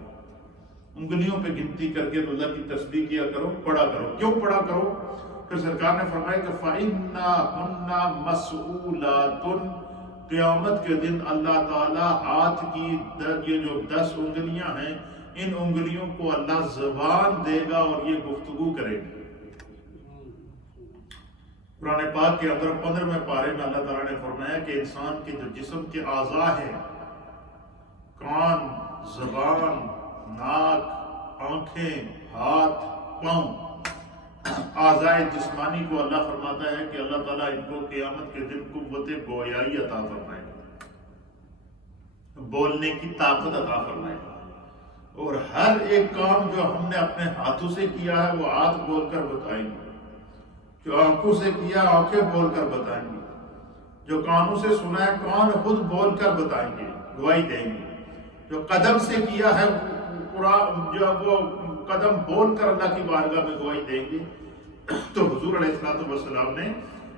انگلیوں پہ گنتی کر کے اللہ کی تسبیح کیا کرو، پڑھا کرو. کیوں پڑھا کرو؟ پھر سرکار نے فرمایا کہ فَإِنَّهُنَّ مَسْئُولَاتٌ، قیامت کے دن اللہ تعالیٰ ہاتھ کی یہ جو 10 انگلیاں ہیں، ان انگلیوں کو اللہ زبان دے گا اور یہ گفتگو کرے گی. قرآن پاک کے اندر 15ویں پارے میں اللہ تعالیٰ نے فرمایا کہ انسان کے جو جسم کے اعضاء ہیں، کان، زبان، ناک، آنکھیں، ہاتھ، پاؤں، اعضاء جسمانی کو اللہ فرماتا ہے کہ اللہ تعالیٰ ان کو قیامت کے دن قوت گویائی عطا فرمائے گا، بولنے کی طاقت عطا فرمائے گا. اور ہر ایک کام جو ہم نے اپنے ہاتھوں سے کیا ہے وہ ہاتھ بول کر بتائیں گے، جو آنکھوں سے کیا آنکھیں بول کر بتائیں گے، جو کانوں سے سنا ہے کان خود بول کر بتائیں گے، گواہی دیں گے. جو قدم سے کیا ہے جو وہ قدم بول کر اللہ کی بارگاہ میں گواہی دیں گے. تو حضور علیہ الصلوۃ والسلام نے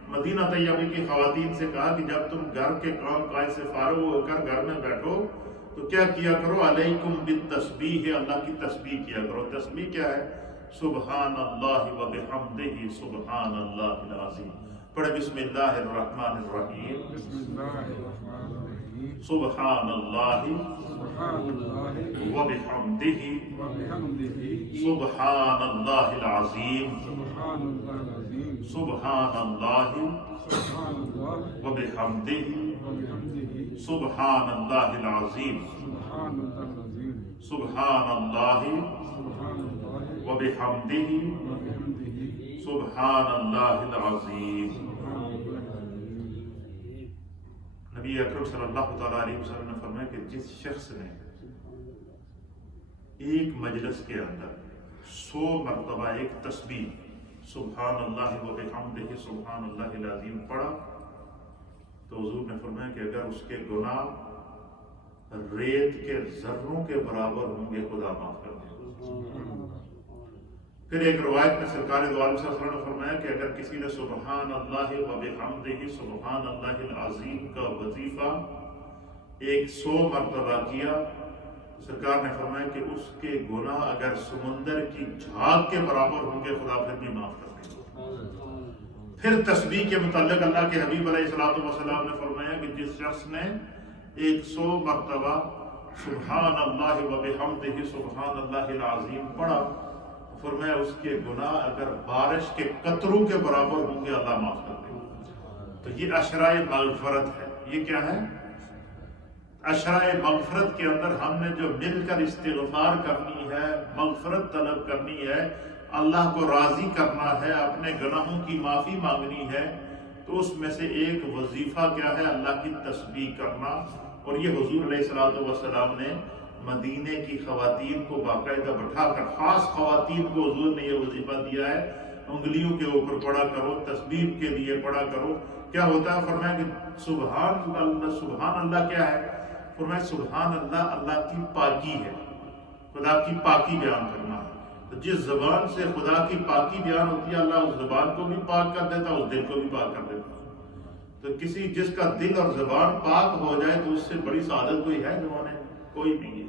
مدینہ طیبہ کی خواتین سے کہا کہ جب تم گھر کے کام کاج سے فارغ ہو کر گھر میں بیٹھو تو کیا کیا کرو؟ علیکم بالتسبیح، اللہ کی تسبیح کیا کرو. تسبیح کیا ہے؟ سبحان اللہ و بحمدہ سبحان اللہ العظیم. پڑھے بسم اللہ الرحمن الرحیم. سبحان اللہ و بحمدہ سبحان اللہ العظیم. سبحان اللہ و بحمدہ سبحان اللہ العظیم. سبحان اللہ و بحمدہ سبحان اللہ العظیم. نبی اکرم صلی اللہ تعالیٰ علیہ وسلم نے فرمایا کہ جس شخص نے ایک مجلس کے اندر 100 مرتبہ ایک تسبیح سبحان اللہ و بحمدہ سبحان اللہ العظیم پڑھا تو حضور نے فرمایا کہ اگر اس کے گناہ ریت کے ذروں کے برابر ہوں گے خدا معاف کر دے. پھر ایک روایت میں سرکار دو عالم صلی اللہ علیہ وسلم نے فرمایا کہ اگر کسی نے سبحان اللہ و بحمدہ سبحان اللہ العظیم کا وظیفہ 100 مرتبہ کیا تو سرکار نے فرمایا کہ اس کے گناہ اگر سمندر کی جھاگ کے برابر ہوں گے خدا پھر بھی معاف کر دے گا. پھر تسبیح کے متعلق اللہ کے حبیب علیہ الصلوۃ والسلام نے فرمایا کہ جس شخص نے 100 مرتبہ سبحان اللہ و بحمدہ سبحان اللہ العظیم پڑھا فرمایا اس کے گناہ اگر بارش کے قطروں کے برابر ہوں گے اللہ معاف کر دے گا. تو یہ عشرۂ مغفرت ہے. یہ کیا ہے؟ عشرۂ مغفرت کے اندر ہم نے جو مل کر استغفار کرنی ہے، مغفرت طلب کرنی ہے، اللہ کو راضی کرنا ہے، اپنے گناہوں کی معافی مانگنی ہے، تو اس میں سے ایک وظیفہ کیا ہے؟ اللہ کی تسبیح کرنا. اور یہ حضور علیہ الصلوۃ والسلام نے مدینے کی خواتین کو باقاعدہ بٹھا کر، خاص خواتین کو حضور نے یہ وظیفہ دیا ہے، انگلیوں کے اوپر پڑھا کرو، تسبیح کے لیے پڑھا کرو. کیا ہوتا ہے؟ فرمایا کہ سبحان اللہ کیا ہے؟ فرمایا سبحان اللہ اللہ کی پاکی ہے، خدا کی پاکی بیان کرنا ہے. تو جس زبان سے خدا کی پاکی بیان ہوتی ہے اللہ اس زبان کو بھی پاک کر دیتا ہے، اس دل کو بھی پاک کر دیتا ہے. تو جس کا دل اور زبان پاک ہو جائے تو اس سے بڑی سعادت کوئی ہے زمانے میں؟ کوئی نہیں ہے.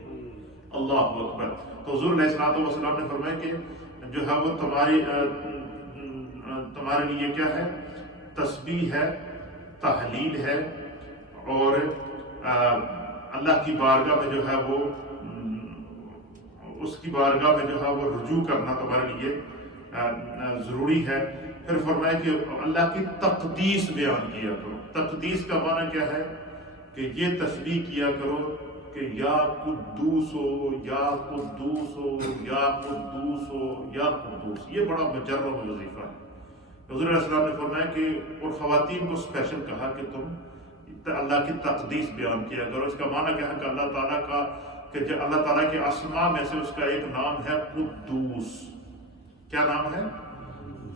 اللہ اکبر. تو حضور علیہ الصلوۃ والسلام نے فرمایا کہ جو ہے وہ تمہارے لیے کیا ہے؟ تسبیح ہے، تحلیل ہے، اور اللہ کی بارگاہ میں جو ہے وہ اس کی بارگاہ میں جو ہے وہ رجوع کرنا تمہارے لیے ضروری ہے۔ پھر فرمایا کہ اللہ کی تقدیس بیان کیا کرو۔ تقدیس کا معنی کیا ہے کہ یہ تسبیح کیا کرو کہ یا قدوس ہو، یا قدوس ہو، یا قدوس ہو، یا قدوس۔ یہ بڑا مجرب وظیفہ ہے۔ حضور علیہ السلام نے فرمایا کہ اور خواتین کو اسپیشل کہا کہ تم اللہ کی تقدیس بیان کیا کرو۔ اس کا معنی کیا ہے کہ اللہ تعالیٰ کا کہ اللہ تعالیٰ کے اسماء میں سے اس کا ایک نام ہے قدوس۔ کیا نام ہے؟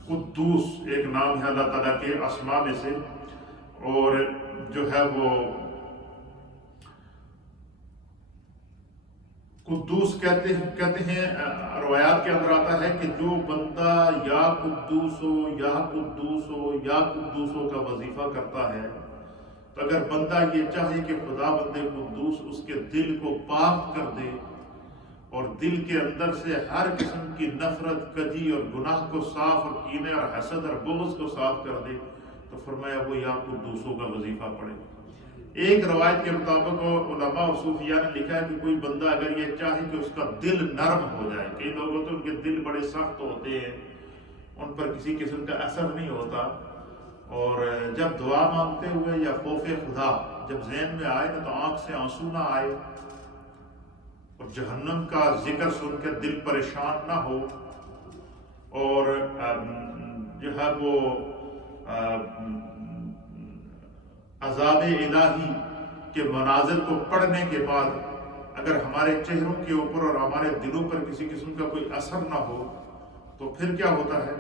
قدوس ایک نام ہے اللہ تعالیٰ کے اسماء میں سے، اور جو ہے وہ قدوس کہتے ہیں روایات کے اندر آتا ہے کہ جو بندہ یا قدوس ہو، یا قدوس ہو، یا قدوس ہو کا وظیفہ کرتا ہے، تو اگر بندہ یہ چاہے کہ خدا بندے قدوس اس کے دل کو پاک کر دے اور دل کے اندر سے ہر قسم کی نفرت، کجی اور گناہ کو صاف، اور کینے اور حسد اور بغض کو صاف کر دے، تو فرمایا وہ یا قدوسوں کا وظیفہ پڑھے۔ ایک روایت کے مطابق علماء اور صوفیاء نے لکھا ہے کہ کوئی بندہ اگر یہ چاہے کہ اس کا دل نرم ہو جائے، کئی لوگ ہوتے ہیں ان کے دل بڑے سخت ہوتے ہیں، ان پر کسی قسم کا اثر نہیں ہوتا، اور جب دعا مانگتے ہوئے یا خوف خدا جب ذہن میں آئے نا تو آنکھ سے آنسو نہ آئے، اور جہنم کا ذکر سن کے دل پریشان نہ ہو، اور جو ہے وہ عذاب الہی کے مناظر کو پڑھنے کے بعد اگر ہمارے چہروں کے اوپر اور ہمارے دلوں پر کسی قسم کا کوئی اثر نہ ہو تو پھر کیا ہوتا ہے؟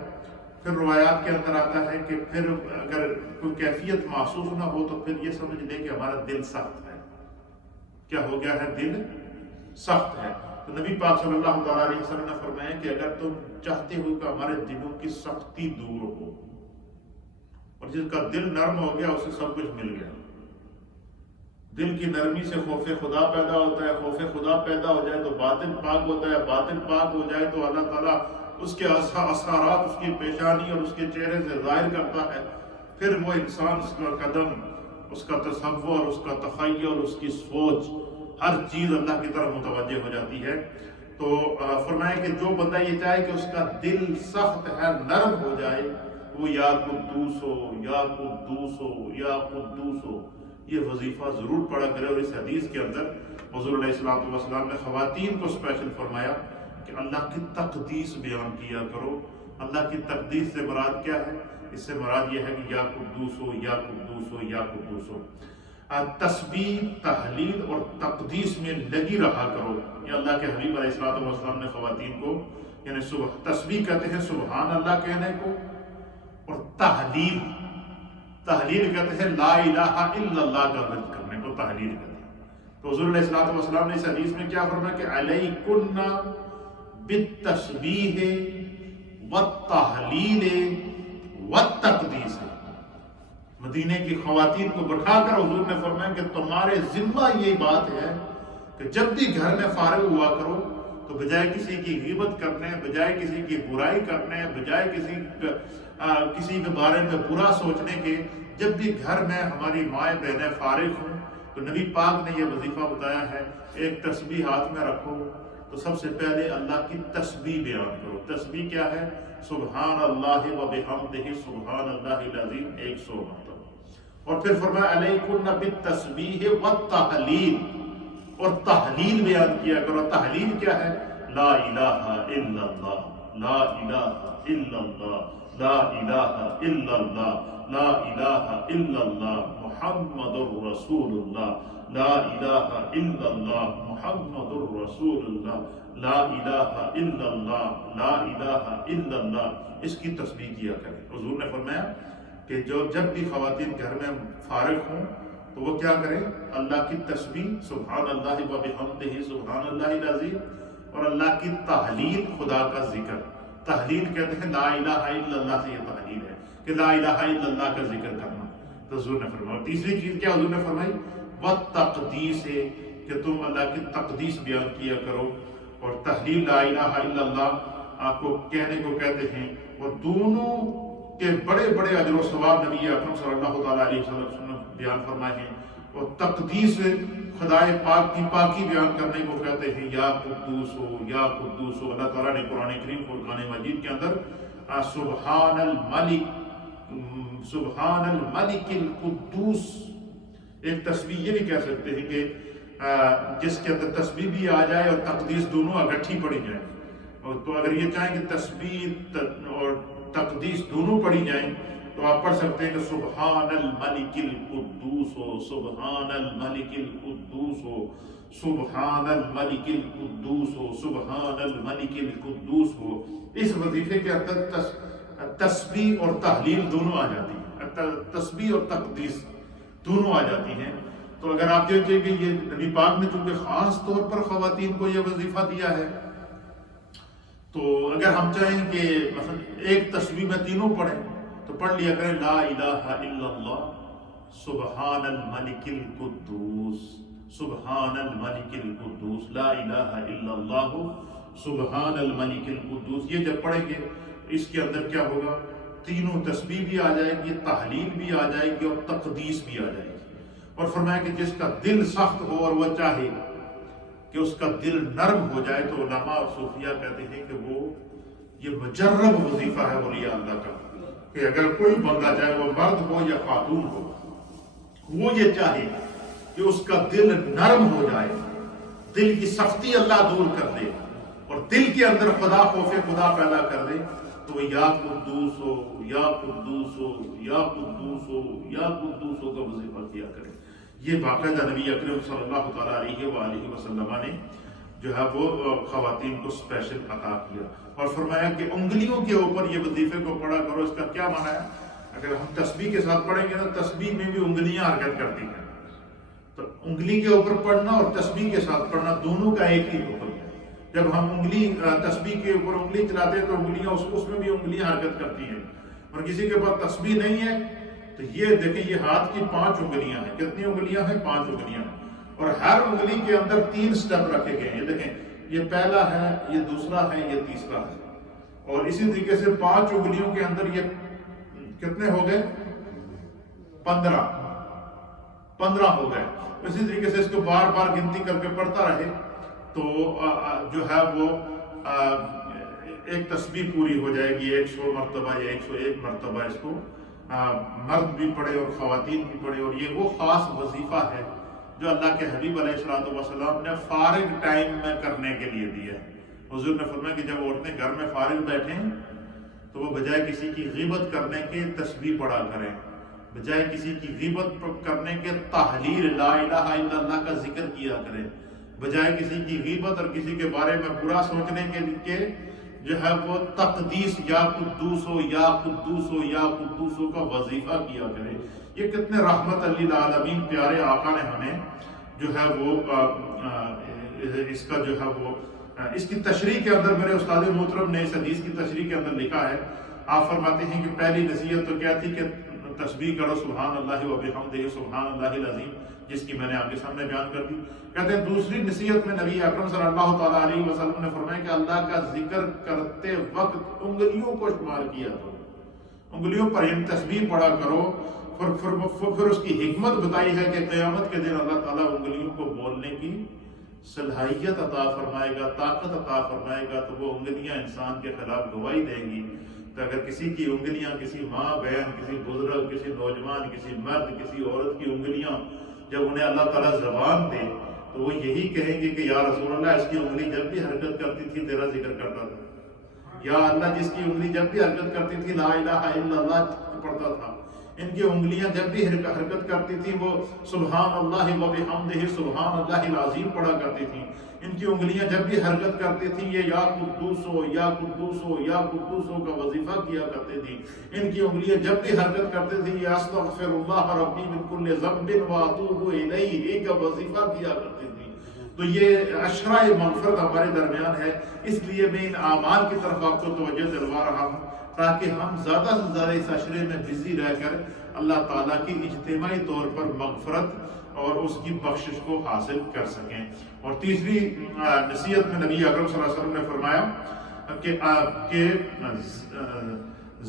پھر روایات کے اندر آتا ہے کہ پھر اگر کوئی کیفیت محسوس نہ ہو تو پھر یہ سمجھ لے کہ ہمارا دل سخت ہے۔ کیا ہو گیا ہے؟ دل سخت ہے۔ تو نبی پاک صلی اللہ تعالیٰ علیہ وسلم نے فرمایا کہ اگر تم چاہتے ہو کہ ہمارے دلوں کی سختی دور ہو، اور جس کا دل نرم ہو گیا اسے سب کچھ مل گیا۔ دل کی نرمی سے خوف خدا پیدا ہوتا ہے، خوف خدا پیدا ہو جائے تو باطن پاک ہوتا ہے، باطن پاک ہو جائے تو اللہ تعالیٰ اس کے اثرات اس کی پیشانی اور اس کے چہرے سے ظاہر کرتا ہے۔ پھر وہ انسان، اس کا قدم، اس کا تصور، اس کا تخیل، اس کی سوچ، ہر چیز اللہ کی طرف متوجہ ہو جاتی ہے۔ تو فرمایا کہ جو بندہ یہ چاہے کہ اس کا دل سخت ہے، نرم ہو جائے، وہ یا قدوس ہو، یا قدوس ہو، یا قدوس ہو، یہ وظیفہ ضرور پڑھا کرے۔ اور اس حدیث کے اندر حضور علیہ السلام نے خواتین کو اسپیشل فرمایا کہ اللہ کی تقدیس بیان کیا کرو۔ اللہ کی تقدیس سے مراد کیا ہے؟ اس سے مراد یہ ہے کہ یا قدوس ہو، یا قدوس ہو، یا قدوس ہو۔ تسبیح، تحلیل اور تقدیس میں لگی رہا کرو۔ یہ اللہ کے حبیب علیہ السلام نے خواتین کو، یعنی تسبیح کہتے ہیں سبحان اللہ کہنے کو، اور تحلیل کہتے ہیں لا الہ الا اللہ کا ورد کرنے کو تحلیل کہتے ہیں۔ تو حضور علیہ السلام نے اس حدیث میں کیا فرمایا کہ علیکن بالتسبیح والتحلیل والتقدیس۔ مدینے کی خواتین کو بٹھا کر حضور نے فرمایا کہ تمہارے ذمہ یہ بات ہے کہ جب بھی گھر میں فارغ ہوا کرو تو بجائے کسی کی غیبت کرنے، بجائے کسی کی برائی کرنے، بجائے کسی کے بارے میں برا سوچنے کے، جب بھی گھر میں ہماری مائیں بہنیں فارغ ہوں تو نبی پاک نے یہ وظیفہ بتایا ہے، ایک تسبیح ہاتھ میں رکھو تو سب سے پہلے اللہ کی تسبیح بیان کرو۔ تسبیح کیا ہے؟ سبحان اللہ و بحمدہ سبحان اللہ العظیم 100 مرتبہ۔ اور پھر فرمایا علیکن بالتسبیح والتحلیل، اور تحلیل بیان کیا کرو۔ تحلیل کیا ہے؟ لا الہ الا اللہ، لا الہ الا اللہ، لا الہ الا اللہ، لا الہ الا اللہ محمد الرسول اللہ، لا الہ الا اللہ محمد الرسول اللہ، لا الہ الا اللہ، لا الہ الا اللہ۔ اس کی تسبیح کیا کریں۔ حضور نے فرمایا کہ جب بھی خواتین گھر میں فارغ ہوں تو وہ کیا کریں؟ اللہ کی تسبیح سبحان اللہ و بحمدہ سبحان اللہ العظیم، اور اللہ کی تحلیل، خدا کا ذکر۔ تحلیل کہتے ہیں لا الہ الا اللہ سے یہ تحلیل ہے کہ لا الہ الا اللہ کا ذکر کرنا۔ تو حضور نے فرمایا۔ تیسری چیز کیا حضور نے فرمائی؟ والتقدیس ہے کہ تم اللہ کی تقدیس بیان کیا کرو، اور تحلیل لا الہ الا اللہ آپ کو کہنے کو کہتے ہیں، اور دونوں کے بڑے بڑے اجر و ثواب نبی اکرم صلی اللہ تعالیٰ علیہ وسلم نے بیان فرمائے ہیں۔ اور تقدیس خدائے پاک کی پاکی بیان کرنے کو کہتے ہیں یا قدوس ہو یا قدوس ہو۔ اللہ تعالیٰ نے قرآن کریم فرقان مجید کے اندر سبحان الملک القدوس، ایک تسبیح یہ بھی کہہ سکتے ہیں کہ جس کے اندر تسبیح بھی آ جائے اور تقدیس دونوں اکٹھی پڑھی جائیں، اور تو اگر یہ چاہیں کہ تسبیح اور تقدیس دونوں پڑھی جائیں تو آپ پڑھ سکتے ہیں کہ سبحان الملک القدوس ہو، سبحان الملک القدوس ہو، سبحان الملک القدوس ہو، سبحان الملک القدوس ہو۔ اس وظیفے کے اندر تسبیح اور تحلیل دونوں آ جاتی ہیں، تسبیح اور تقدیس دونوں آ جاتی ہیں۔ تو اگر آپ دیکھیں کہ یہ نبی پاک نے چونکہ خاص طور پر خواتین کو یہ وظیفہ دیا ہے، تو اگر ہم چاہیں کہ مثلا ایک تسبیح میں تینوں پڑھیں تو پڑھ لیا کریں لا الہ الا اللہ سبحان الملک القدوس، سبحان الملک القدوس، لا الہ الا اللہ سبحان الملک القدوس۔ یہ جب پڑھیں گے اس کے اندر کیا ہوگا، تینوں تسبیح بھی آ جائے گی، تحلیل بھی آ جائے گی اور تقدیس بھی آ جائے گی۔ اور فرمایا کہ جس کا دل سخت ہو اور وہ چاہے کہ اس کا دل نرم ہو جائے تو علماء اور صوفیاء کہتے ہیں کہ وہ یہ مجرب وظیفہ ہے اولیاء اللہ کا، کہ اگر کوئی بندہ چاہے وہ مرد ہو یا خاتون ہو، وہ یہ چاہے کہ اس کا دل نرم ہو جائے، دل کی سختی اللہ دور کر دے اور دل کے اندر خدا خوف خدا پیدا کر دے، تو یا قدوس ہو یا قدوس ہو یا قدوس ہو یا قدوس ہو کا وظیفہ کیا کرے۔ یہ باقاعدہ نبی اکرم صلی اللہ تعالیٰ علیہ وآلہ وسلم نے جو ہے وہ خواتین کو اسپیشل عطا کیا، اور فرمایا کہ انگلیوں کے اوپر یہ وظیفے کو پڑھا کرو۔ اس کا کیا معنی ہے، اگر ہم تسبیح کے ساتھ پڑھیں گے نا، تسبیح میں بھی انگلیاں حرکت کرتی ہیں، تو انگلی کے اوپر پڑھنا اور تسبیح کے ساتھ پڑھنا دونوں کا ایک ہی حکم ہے۔ جب ہم انگلی تسبیح کے اوپر انگلی چلاتے ہیں تو انگلیاں اس میں بھی انگلیاں حرکت کرتی ہیں، اور کسی کے پاس تسبیح نہیں ہے تو یہ دیکھیں یہ ہاتھ کی 5 انگلیاں ہیں۔ کتنی انگلیاں ہیں؟ 5 انگلیاں ہیں، اور ہر انگلی کے اندر 3 سٹیپ رکھے گئے ہیں۔ یہ دیکھیں یہ پہلا ہے، یہ دوسرا ہے، یہ تیسرا ہے، اور اسی طریقے سے 5 انگلیوں کے اندر یہ کتنے ہو گئے؟ 15 ہو گئے۔ اسی طریقے سے اس کو بار بار گنتی کر کے پڑھتا رہے تو جو ہے وہ ایک تسبیح پوری ہو جائے گی، 100 مرتبہ یا 101 مرتبہ اس کو مرد بھی پڑھے اور خواتین بھی پڑھے۔ اور یہ وہ خاص وظیفہ ہے جو اللہ کے حبیب علیہ الصلوۃ والسلام نے فارغ ٹائم میں کرنے کے لیے دیا ہے۔ حضور نے فرمایا کہ جب عورتیں گھر میں فارغ بیٹھیں تو وہ بجائے کسی کی غیبت کرنے کے تسبیح پڑھا کریں، بجائے کسی کی غیبت کرنے کے تحلیل لا الہ الا اللہ کا ذکر کیا کریں، بجائے کسی کی غیبت اور کسی کے بارے میں برا سوچنے کے لیے جو ہے وہ تقدیس یا قدوس ہو یا قدوس ہو یا قدوس ہو کا وظیفہ کیا کرے۔ یہ کتنے رحمت للعالمین پیارے آقا نے ہمیں جو ہے وہ اس کا جو ہے وہ اس کی تشریح کے اندر میرے استاد محترم نے اس حدیث کی تشریح کے اندر لکھا ہے۔ آپ فرماتے ہیں کہ پہلی نصیحت تو کیا تھی کہ تسبیح کرو سبحان اللہ و بحمدہ سبحان اللہ العظیم، جس کی میں نے آپ کے سامنے بیان کر دی۔ کہتے ہیں دوسری نصیحت میں نبی اکرم صلی اللہ تعالیٰ علیہ وسلم نے فرمایا کہ اللہ کا ذکر کرتے وقت انگلیوں کو شمار کیا کرو، انگلیوں پر ان تسبیح پڑھا کرو۔ پھر اس کی حکمت بتائی ہے کہ قیامت کے دن اللہ تعالیٰ انگلیوں کو بولنے کی صلاحیت عطا فرمائے گا، طاقت عطا فرمائے گا، تو وہ انگلیاں انسان کے خلاف گواہی دیں گی۔ تو اگر کسی کی انگلیاں، کسی ماں بہن، کسی بزرگ، کسی نوجوان، کسی مرد، کسی عورت کی انگلیاں جب انہیں اللہ تعالیٰ زبان دے تو وہ یہی کہیں گے کہ یا رسول اللہ اس کی انگلی جب بھی حرکت کرتی تھی تیرا ذکر کرتا تھا، یا اللہ جس کی انگلی جب بھی حرکت کرتی تھی لا الہ الا اللہ پڑھتا تھا، ان کی انگلیاں جب بھی حرکت کرتی تھی وہ سبحان اللہ و بحمدہ سبحان اللہ العظیم پڑھا کرتی تھی، ان کی انگلیاں جب بھی حرکت کرتی تھی یہ یا قدوس ہو یا قدوس ہو یا قدوس ہو کا وظیفہ کیا کرتی تھی، ان کی انگلیاں جب بھی حرکت کرتی تھی یہ استغفر اللہ ربی من کل ذنب واتوب الیہ کا وظیفہ کیا کرتی تھی۔ تو یہ عشرہ مغفرت ہمارے درمیان ہے، اس لیے میں ان اعمال کی طرف آپ کو توجہ دلوا رہا ہوں تاکہ ہم زیادہ سے زیادہ اس عشرے میں بزی رہ کر اللہ تعالیٰ کی اجتماعی طور پر مغفرت اور اس کی بخشش کو حاصل کر سکیں۔ اور تیسری نصیحت میں نبی اکرم صلی اللہ علیہ وسلم نے فرمایا کہ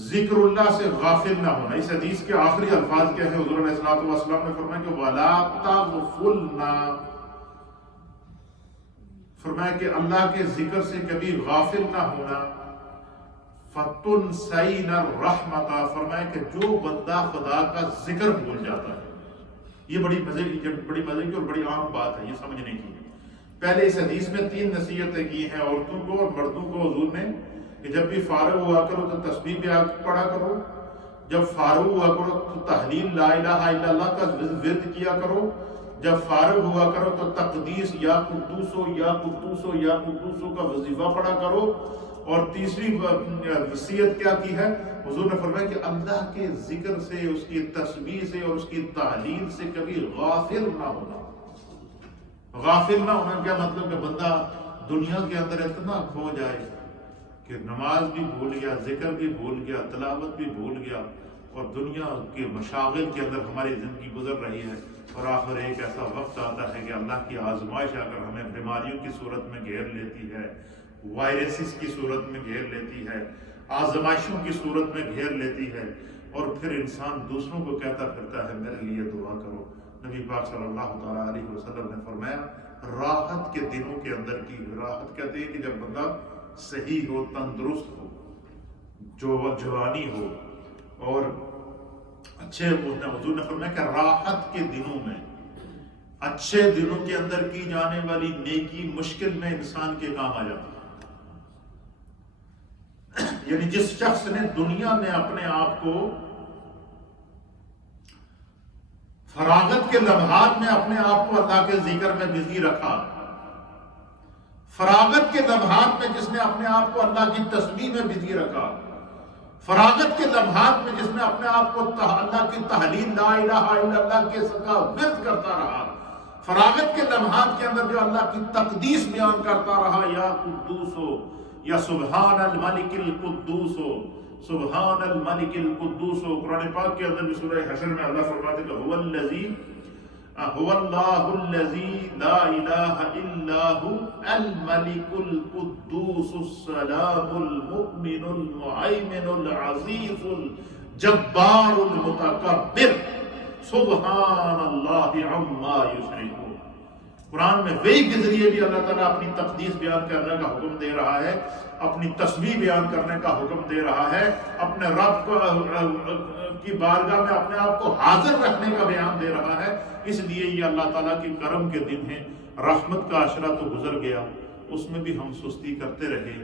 ذکر اللہ سے غافل نہ ہونا. اس حدیث کے آخری الفاظ کیا ہے؟ حضور علیہ السلام نے فرمایا کہ وَلَا تَغْفُلْنَا، فرمایا کہ اللہ کے ذکر سے کبھی غافل نہ ہونا. فَتُنْسَيْنَ الرَّحْمَةَ، فرمایا کہ جو بندہ خدا کا ذکر بھول جاتا ہے. یہ بڑی مزے کی اور بڑی عام بات ہے، یہ سمجھنے کی. پہلے اس حدیث میں 3 نصیحتیں کی ہیں عورتوں کو اور مردوں کو حضور نے، کہ جب بھی فارغ ہوا کرو تو تسبیح پڑھا کرو، جب فارغ ہوا کرو تو تحلیل لا الہ الا اللہ کا ورد کیا کرو، جب فارغ ہوا کرو تو تقدیس یا قدوسو یا قدوسو یا قدوسو کا وظیفہ پڑھا کرو. اور تیسری وصیت کیا کی ہے؟ حضور نے فرمایا کہ اللہ کے ذکر سے، اس کی تسبیح سے اور اس کی تحلیل سے کبھی غافل نہ ہونا. غافل نہ ہونا کیا مطلب؟ کہ بندہ دنیا کے اندر اتنا کھو جائے کہ نماز بھی بھول گیا، ذکر بھی بھول گیا، تلاوت بھی بھول گیا، اور دنیا کے مشاغل کے اندر ہماری زندگی گزر رہی ہے. اور آخر ایک ایسا وقت آتا ہے کہ اللہ کی آزمائش آ کر ہمیں بیماریوں کی صورت میں گھیر لیتی ہے، وائرسز کی صورت میں گھیر لیتی ہے، آزمائشوں کی صورت میں گھیر لیتی ہے، اور پھر انسان دوسروں کو کہتا پھرتا ہے میرے لیے دعا کرو. نبی پاک صلی اللہ تعالیٰ علیہ وسلم نے فرمایا راحت کے دنوں کے اندر کی راحت کہتے ہیں کہ جب بندہ صحیح ہو، تندرست ہو، جوانی ہو اور اچھے. حضور نے فرمایا کہ راحت کے دنوں میں، اچھے دنوں کے اندر کی جانے والی نیکی مشکل میں انسان کے کام آ جاتی ہے. یعنی جس شخص نے دنیا میں اپنے آپ کو فراغت کے لمحات میں اپنے آپ کو اللہ کے ذکر میں بزی رکھا، فراغت کے لمحات میں جس نے اپنے آپ کو اللہ کی تسبیح میں بزی رکھا، فراغت کے لمحات میں جس نے اپنے آپ کو اللہ کی تحلیل لا الہ الا اللہ کے کا ورد کرتا رہا، فراغت کے لمحات کے اندر جو اللہ کی تقدیس بیان کرتا رہا، یا قدوس ہو یا سبحان الملک القدوس ہو، سبحان الملک القدوس ہو. قرآن پاک کے اندر بھی سورہ حشر میں اللہ فرماتے کہ هو اللہ الذی لا الہ الا هو الملک القدوس السلام المؤمن المہیمن العزیز الجبار المتکبر سبحان اللہ عما یشرکون. قرآن میں وہی کے ذریعے بھی اللہ تعالیٰ اپنی تقدیس بیان کرنے کا حکم دے رہا ہے، اپنی تسبیح بیان کرنے کا حکم دے رہا ہے، اپنے رب کی بارگاہ میں اپنے آپ کو حاضر رکھنے کا بیان دے رہا ہے. اس لیے یہ اللہ تعالیٰ کے کرم کے دن ہیں. رحمت کا عشرہ تو گزر گیا، اس میں بھی ہم سستی کرتے رہے.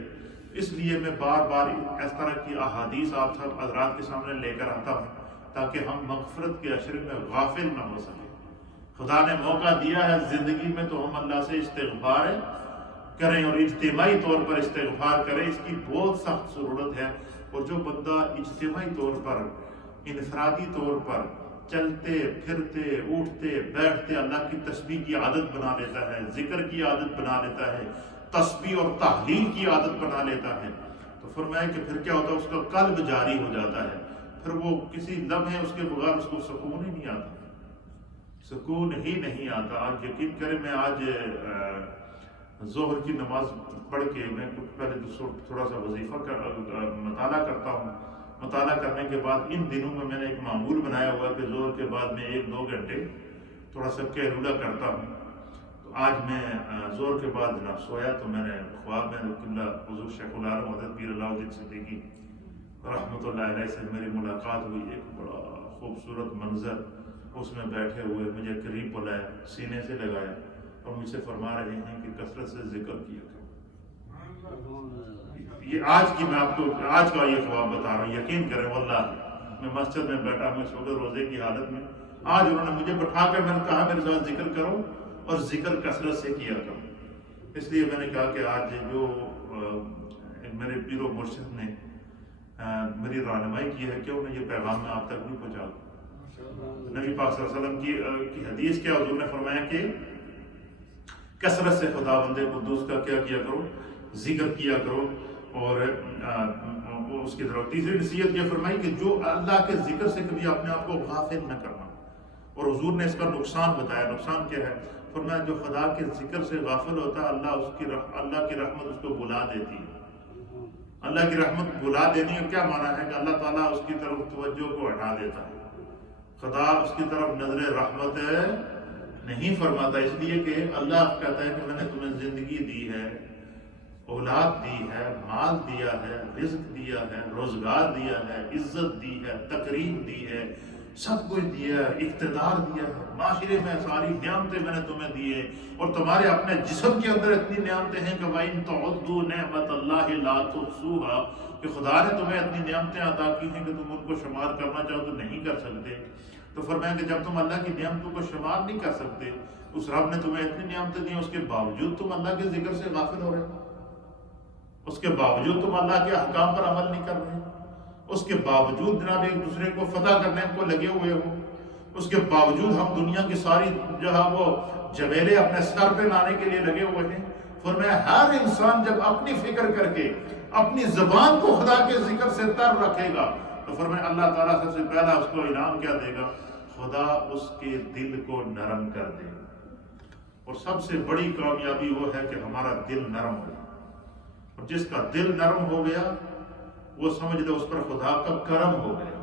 اس لیے میں بار بار اس طرح کی احادیث آپ سب حضرات کے سامنے لے کر آتا ہوں تاکہ ہم مغفرت کے عشرے میں غافل نہ ہو سکیں. خدا نے موقع دیا ہے زندگی میں تو ہم اللہ سے استغفار کریں اور اجتماعی طور پر استغفار کریں. اس کی بہت سخت ضرورت ہے. اور جو بندہ اجتماعی طور پر، انفرادی طور پر چلتے پھرتے اٹھتے بیٹھتے اللہ کی تسبیح کی عادت بنا لیتا ہے، ذکر کی عادت بنا لیتا ہے، تسبیح اور تحلیل کی عادت بنا لیتا ہے، تو فرمایا کہ پھر کیا ہوتا ہے؟ اس کا قلب جاری ہو جاتا ہے. پھر وہ کسی لمحے اس کے بغیر اس کو سکون ہی نہیں آتا، سکون ہی نہیں آتا. آج یقین کریں میں آج ظہر کی نماز پڑھ کے میں پہلے تھوڑا سا وظیفہ مطالعہ کرتا ہوں. مطالعہ کرنے کے بعد ان دنوں میں نے ایک معمول بنایا ہوا کہ ظہر کے بعد میں 1-2 گھنٹے تھوڑا سا قیلولہ کرتا ہوں. تو آج میں ظہر کے بعد جناب سویا تو میں نے خواب میں قبلہ حضور شیخ العالم حضرت پیر اللہ الدین صدیقی رحمۃ اللہ علیہ سے میری ملاقات ہوئی. ایک بڑا خوبصورت منظر، اس میں بیٹھے ہوئے مجھے قریب بلایا، سینے سے لگایا اور مجھ سے فرما رہے ہیں کہ کثرت سے ذکر کیا کرو. یہ آج کی میں آپ کو آج کا یہ خواب بتا رہا ہوں. یقین کریں واللہ میں مسجد میں بیٹھا ہوں اس وقت روزے کی حالت میں. آج انہوں نے مجھے بٹھا کر میں نے کہا میرے ساتھ ذکر کرو اور ذکر کثرت سے کیا کرو. اس لیے میں نے کہا کہ آج جو میرے پیر و مرشد نے میری رہنمائی کی ہے کیوں میں یہ پیغام میں آپ تک بھی پہنچا دوں. نبی پاک صلی اللہ علیہ وسلم کی حدیث کیا؟ حضور نے فرمایا کہ کثرت سے خدا بند قدوس کا کیا کرو؟ ذکر کیا کرو. اور اس کی طرف تیسری نصیحت یہ فرمائی کہ جو اللہ کے ذکر سے کبھی اپنے آپ کو غافل نہ کرنا. اور حضور نے اس کا نقصان بتایا. نقصان کیا ہے؟ فرمایا جو خدا کے ذکر سے غافل ہوتا ہے اللہ کی رحمت اس کو بلا دیتی ہے. اللہ کی رحمت بھلا دینی کا کیا معنی ہے کہ اللہ تعالیٰ اس کی طرف توجہ کو ہٹا دیتا ہے، خدا اس کی طرف نظر رحمت نہیں فرماتا، اس لیے کہ اللہ کہتا ہے کہ میں نے تمہیں زندگی دی ہے، اولاد دی ہے، مال دیا ہے، رزق دیا ہے، روزگار دیا ہے، عزت دی ہے، تقریم دی ہے، سب کچھ دیا ہے، اقتدار دیا ہے، معاشرے میں ساری نعمتیں میں نے تمہیں دی ہے، اور تمہارے اپنے جسم کے اندر اتنی نعمتیں ہیں کہ وَإِن تَعُدُّوا نِعْمَتَ اللَّهِ لَا تُحْصُوهَا، کہ خدا نے تمہیں اتنی نعمتیں عطا کی ہیں کہ تم ان کو شمار کرنا چاہو تو نہیں کر سکتے۔ تو فرمایا کہ جب تم اللہ کی نعمتوں کو شمار نہیں کر سکتے، اس رب نے تمہیں اتنی نعمتیں دی، اس کے باوجود تم اللہ کے ذکر سے غافل ہو رہے ہو، اس کے باوجود تم اللہ کے احکام پر عمل نہیں کر رہے، اس کے باوجود جناب ایک دوسرے کو فتح کرنے کو لگے ہوئے ہو، اس کے باوجود ہم دنیا کی ساری جو ہے وہ جمیلے اپنے سر پہ لانے کے لیے لگے ہوئے ہیں۔ فرمایا ہر انسان جب اپنی فکر کر کے اپنی زبان کو خدا کے ذکر سے تر رکھے گا تو فرمایا اللہ تعالیٰ سب سے پہلا اس کو انعام کیا دے گا؟ خدا اس کے دل کو نرم کر دے گا، اور سب سے بڑی کامیابی وہ ہے کہ ہمارا دل نرم ہو، اور جس کا دل نرم ہو گیا وہ سمجھ لو اس پر خدا کا کرم ہو گیا،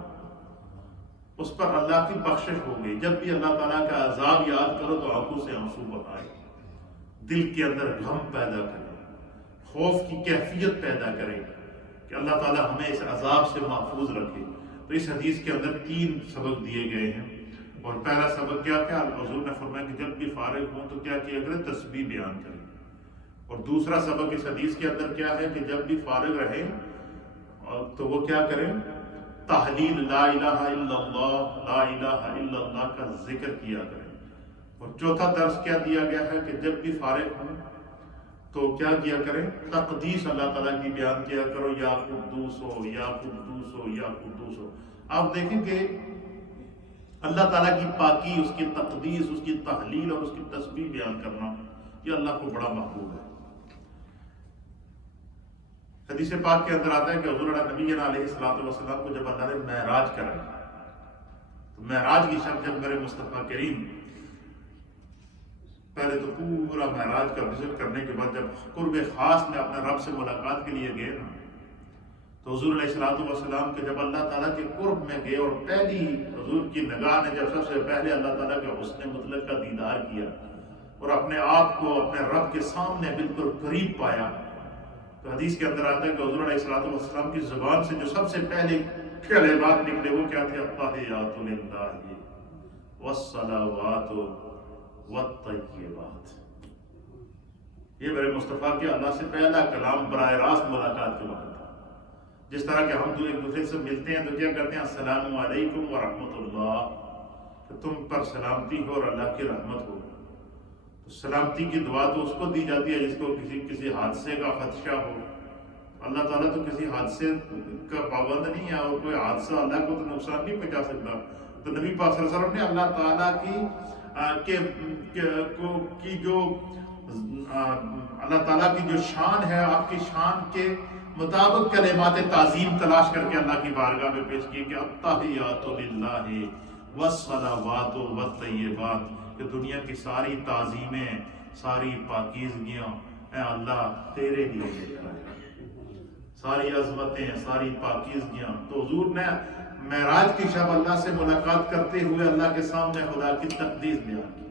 اس پر اللہ کی بخشش ہو گئی۔ جب بھی اللہ تعالیٰ کا عذاب یاد کرو تو آنکھوں سے آنسو بہائے، دل کے اندر غم پیدا کرے، خوف کی کیفیت پیدا کرے کہ اللہ تعالیٰ ہمیں اس عذاب سے محفوظ رکھے۔ تو اس حدیث کے اندر 3 سبق دیے گئے ہیں، اور پہلا سبق کیا حضور نے فرمایا کہ جب بھی فارغ ہوں تو کیا کیا کرے؟ تسبیح بیان کرے، اور دوسرا سبق اس حدیث کے اندر کیا ہے کہ جب بھی فارغ رہے تو وہ کیا کریں؟ تحلیل لا الہ الا اللہ، لا الہ الا اللہ کا ذکر کیا کریں۔ اور چوتھا درس کیا دیا گیا ہے کہ جب بھی فارغ ہوں تو کیا کیا کریں؟ تقدیس اللہ تعالیٰ کی بیان کیا کرو، یا قدوس ہو، یا قدوس ہو، یا قدوس ہو۔ آپ دیکھیں کہ اللہ تعالیٰ کی پاکی، اس کی تقدیس، اس کی تحلیل اور اس کی تسبیح بیان کرنا یہ اللہ کو بڑا محبوب ہے۔ حدیث پاک کے اندر آتا ہے کہ حضور نبی علیہ الصلوۃ والسلام کو جب اللہ نے معراج کرایا تو معراج کی شب جب میرے مصطفیٰ کریم پہلے تو پورا معراج کا وزٹ کرنے کے بعد جب قرب خاص میں اپنے رب سے ملاقات کے لیے گئے نا، تو حضور علیہ الصلوۃ والسلام کے جب اللہ تعالیٰ کے قرب میں گئے اور پہلی حضور کی نگاہ نے جب سب سے پہلے اللہ تعالیٰ کے حسن مطلق کا دیدار کیا اور اپنے آپ کو اپنے رب کے سامنے بالکل قریب پایا، تو حدیث کے اندر آتا ہے کہ حضور علیہ الصلوۃ والسلام کی زبان سے جو سب سے پہلے کلمات نکلے وہ کیا تھے؟ التحیات للہ والصلوات والطیبات۔ یہ میرے مصطفیٰ کے اللہ سے پہلا کلام براہ راست ملاقات کے وقت تھا۔ جس طرح کہ ہم ایک دوسرے سے ملتے ہیں تو کیا کرتے ہیں؟ السلام علیکم ورحمۃ اللہ، کہ تم پر سلامتی ہو اور اللہ کی رحمت ہو۔ سلامتی کی دعا تو اس کو دی جاتی ہے جس کو کسی حادثے کا خدشہ ہو۔ اللہ تعالیٰ تو کسی حادثے کا پابند نہیں ہے، اور کوئی حادثہ اللہ کو تو نقصان نہیں پہنچا سکتا۔ تو نبی پاک صلی اللہ علیہ وسلم نے اللہ تعالیٰ کی جو اللہ تعالیٰ کی جو شان ہے، آپ کی شان کے مطابق کلمات تعظیم تلاش کر کے اللہ کی بارگاہ میں پیش کی کہ التحیات للہ والصلوات والطیبات، کہ دنیا کی ساری تعظیمیں، ساری پاکیزگیاں اے اللہ تیرے لیے دیتا ہے، ساری عظمتیں، ساری پاکیزگیاں۔ تو حضور نے معراج کی شب اللہ سے ملاقات کرتے ہوئے اللہ کے سامنے خدا کی تقدیس بیان کی،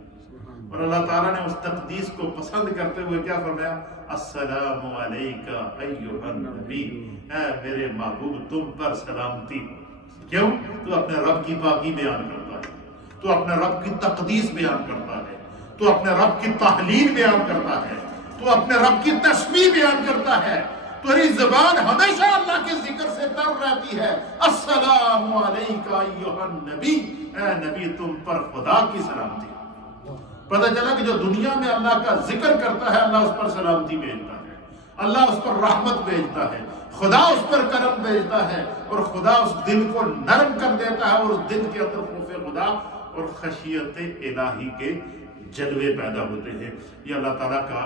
اور اللہ تعالیٰ نے اس تقدیس کو پسند کرتے ہوئے کیا فرمایا؟ السلام علیکہ ایھا النبی، اے میرے محبوب تم پر سلامتی۔ کیوں؟ تو اپنے رب کی پاکی بیان کرتا ہے، تو اپنے رب کی تقدیس بیان کرتا ہے، تو اپنے رب کی تحلیل بیان کرتا ہے، تو اپنے رب کی تسبیح بیان کرتا ہے، تیری زبان ہمیشہ اللہ کے ذکر سے تر رہتی ہے۔ السلام علیکہ ایھا النبی، اے نبی تم پر خدا کی سلامتی۔ پتہ چلا کہ جو دنیا میں اللہ کا ذکر کرتا ہے اللہ اس پر سلامتی بھیجتا ہے، اللہ اس پر رحمت بھیجتا ہے، خدا اس پر کرم بھیجتا ہے، اور خدا اس دل کو نرم کر دیتا ہے، اور اس دل کے اندر خوف خدا اور خشیت الہی کے جلوے پیدا ہوتے ہیں۔ یہ اللہ تعالیٰ کا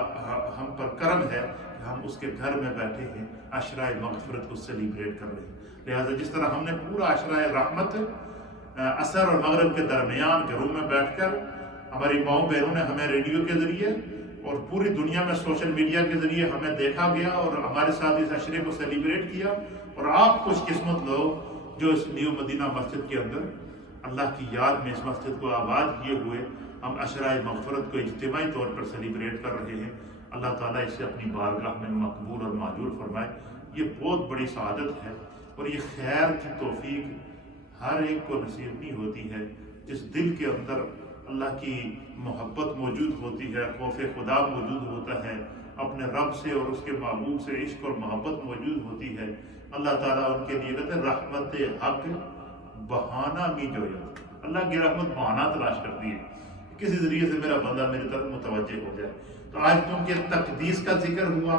ہم پر کرم ہے کہ ہم اس کے گھر میں بیٹھے ہیں، عشرہ مغفرت کو سیلیبریٹ کر رہے ہیں۔ لہٰذا جس طرح ہم نے پورا عشرہ رحمت عصر اور مغرب کے درمیان کے روم میں بیٹھ کر ہماری ماؤں بہنوں نے ہمیں ریڈیو کے ذریعے اور پوری دنیا میں سوشل میڈیا کے ذریعے ہمیں دیکھا گیا اور ہمارے ساتھ اس عشرے کو سیلیبریٹ کیا، اور آپ خوش قسمت لوگ جو اس نیو مدینہ مسجد کے اندر اللہ کی یاد میں اس مسجد کو آباد کیے ہوئے ہم عشرہ مغفرت کو اجتماعی طور پر سیلیبریٹ کر رہے ہیں۔ اللہ تعالیٰ اسے اپنی بارگاہ میں مقبول اور معجور فرمائے۔ یہ بہت بڑی سعادت ہے، اور یہ خیر کی توفیق ہر ایک کو نصیب نہیں ہوتی ہے۔ جس دل کے اندر اللہ کی محبت موجود ہوتی ہے، خوف خدا موجود ہوتا ہے، اپنے رب سے اور اس کے محبوب سے عشق اور محبت موجود ہوتی ہے، اللہ تعالیٰ ان کے لیے کہتے ہیں رحمت حق بہانہ می جویا، اللہ کی رحمت بہانہ تلاش کرتی ہے، کسی ذریعے سے میرا بندہ میری طرف متوجہ ہو جائے۔ تو آج کیونکہ تقدیس کا ذکر ہوا،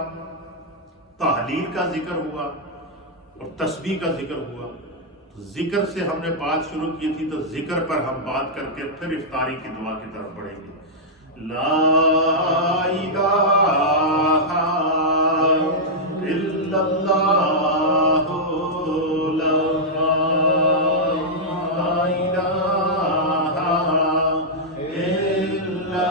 تحلیل کا ذکر ہوا اور تسبیح کا ذکر ہوا، ذکر سے ہم نے بات شروع کی تھی، تو ذکر پر ہم بات کر کے پھر افطاری کی دعا کی طرف بڑھیں گے۔ لا الہ الا اللہ، لا الہ الا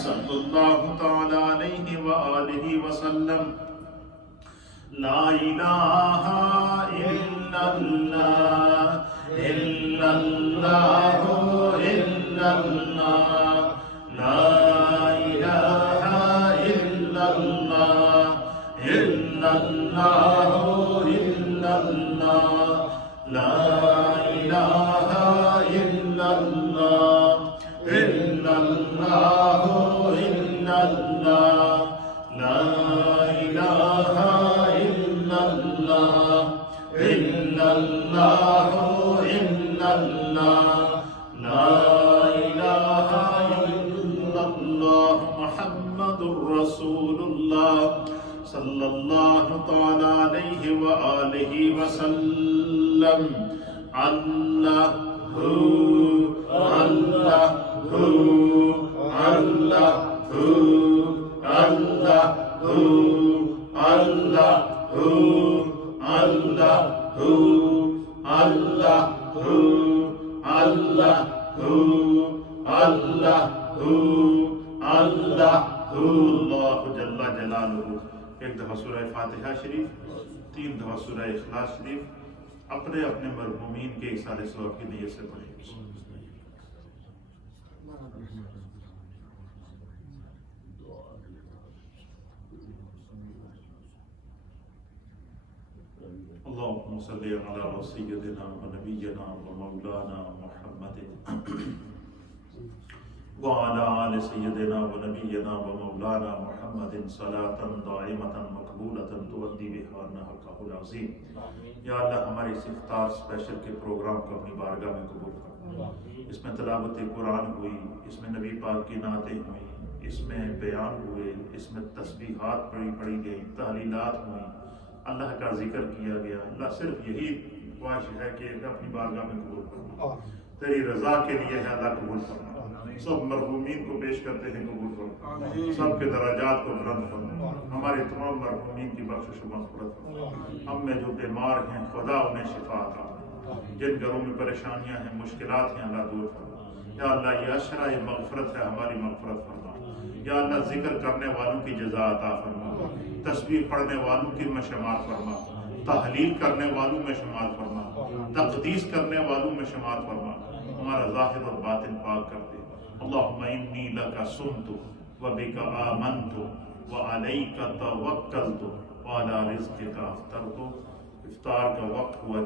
صلی اللہ تعالی علیہ وآلہ وسلم۔ لا الہ الا اللہ، الا اللہ، الا اللہ، لا الہ الا اللہ، الا اللہ، الا اللہ، لا الہ الا اللہ، الا اللہ، الا اللہ، لا الہ الا اللہ، الا اللہ، الا اللہ، لا الہ الا اللہ، محمد رسول اللہ صلی اللہ تعالی علیہ وآلہ وسلم۔ اللہ اللہ اللہ اللہ اللہ اللہ جل جلالہ۔ ایک دفعہ سورہ فاتحہ شریف، 3 دفعہ سورہ اخلاص شریف اپنے اپنے مرحومین کے ایصال ثواب کی نیت سے پڑھیں۔ اللهم صل على سيدنا ونبينا ومولانا محمد وعلى آل سيدنا ونبينا ومولانا محمد صلاة دائمة مقبولة تؤدي بها حقه العظيم۔ یا اللہ ہماری اس افطار اسپیشل کے پروگرام کو اپنی بارگاہ میں قبول کر۔ اس میں تلاوت قرآن ہوئی، اس میں نبی پاک کی نعتیں ہوئیں، اس میں بیان ہوئے، اس میں تسبیحات پڑھی گئی، تحلیلات ہوئیں، اللہ کا ذکر کیا گیا۔ اللہ صرف یہی خواہش ہے کہ اپنی بارگاہ میں قبول کرنا، تیری رضا کے لیے ہے اللہ قبول کرنا۔ سب مرحومین کو پیش کرتے ہیں قبول کرنا، سب کے درجات کو بلند کرنا، ہمارے تمام مرحومین کی بخشش و مغفرت کرنا۔ ہم میں جو بیمار ہیں خدا انہیں شفا عطا فرما، جن گھروں میں پریشانیاں ہیں، مشکلات ہیں، اللہ دور فرما۔ یا اللہ یہ عشرہ مغفرت ہے، ہماری مغفرت فرما۔ یا اللہ ذکر کرنے والوں کی جزا عطا فرما، تسبیح پڑھنے والوں کی میں شمار فرما، تحلیل کرنے والوں میں شمار فرما، تقدیس کرنے والوں میں شمار فرما، ہمارا ظاہر اور باطن پاک کر دے۔ اللہم انی لک صمت وبک آمنت وعلیک توکلت وعلی رزقک افطرت۔ افطار کا وقت ہوا۔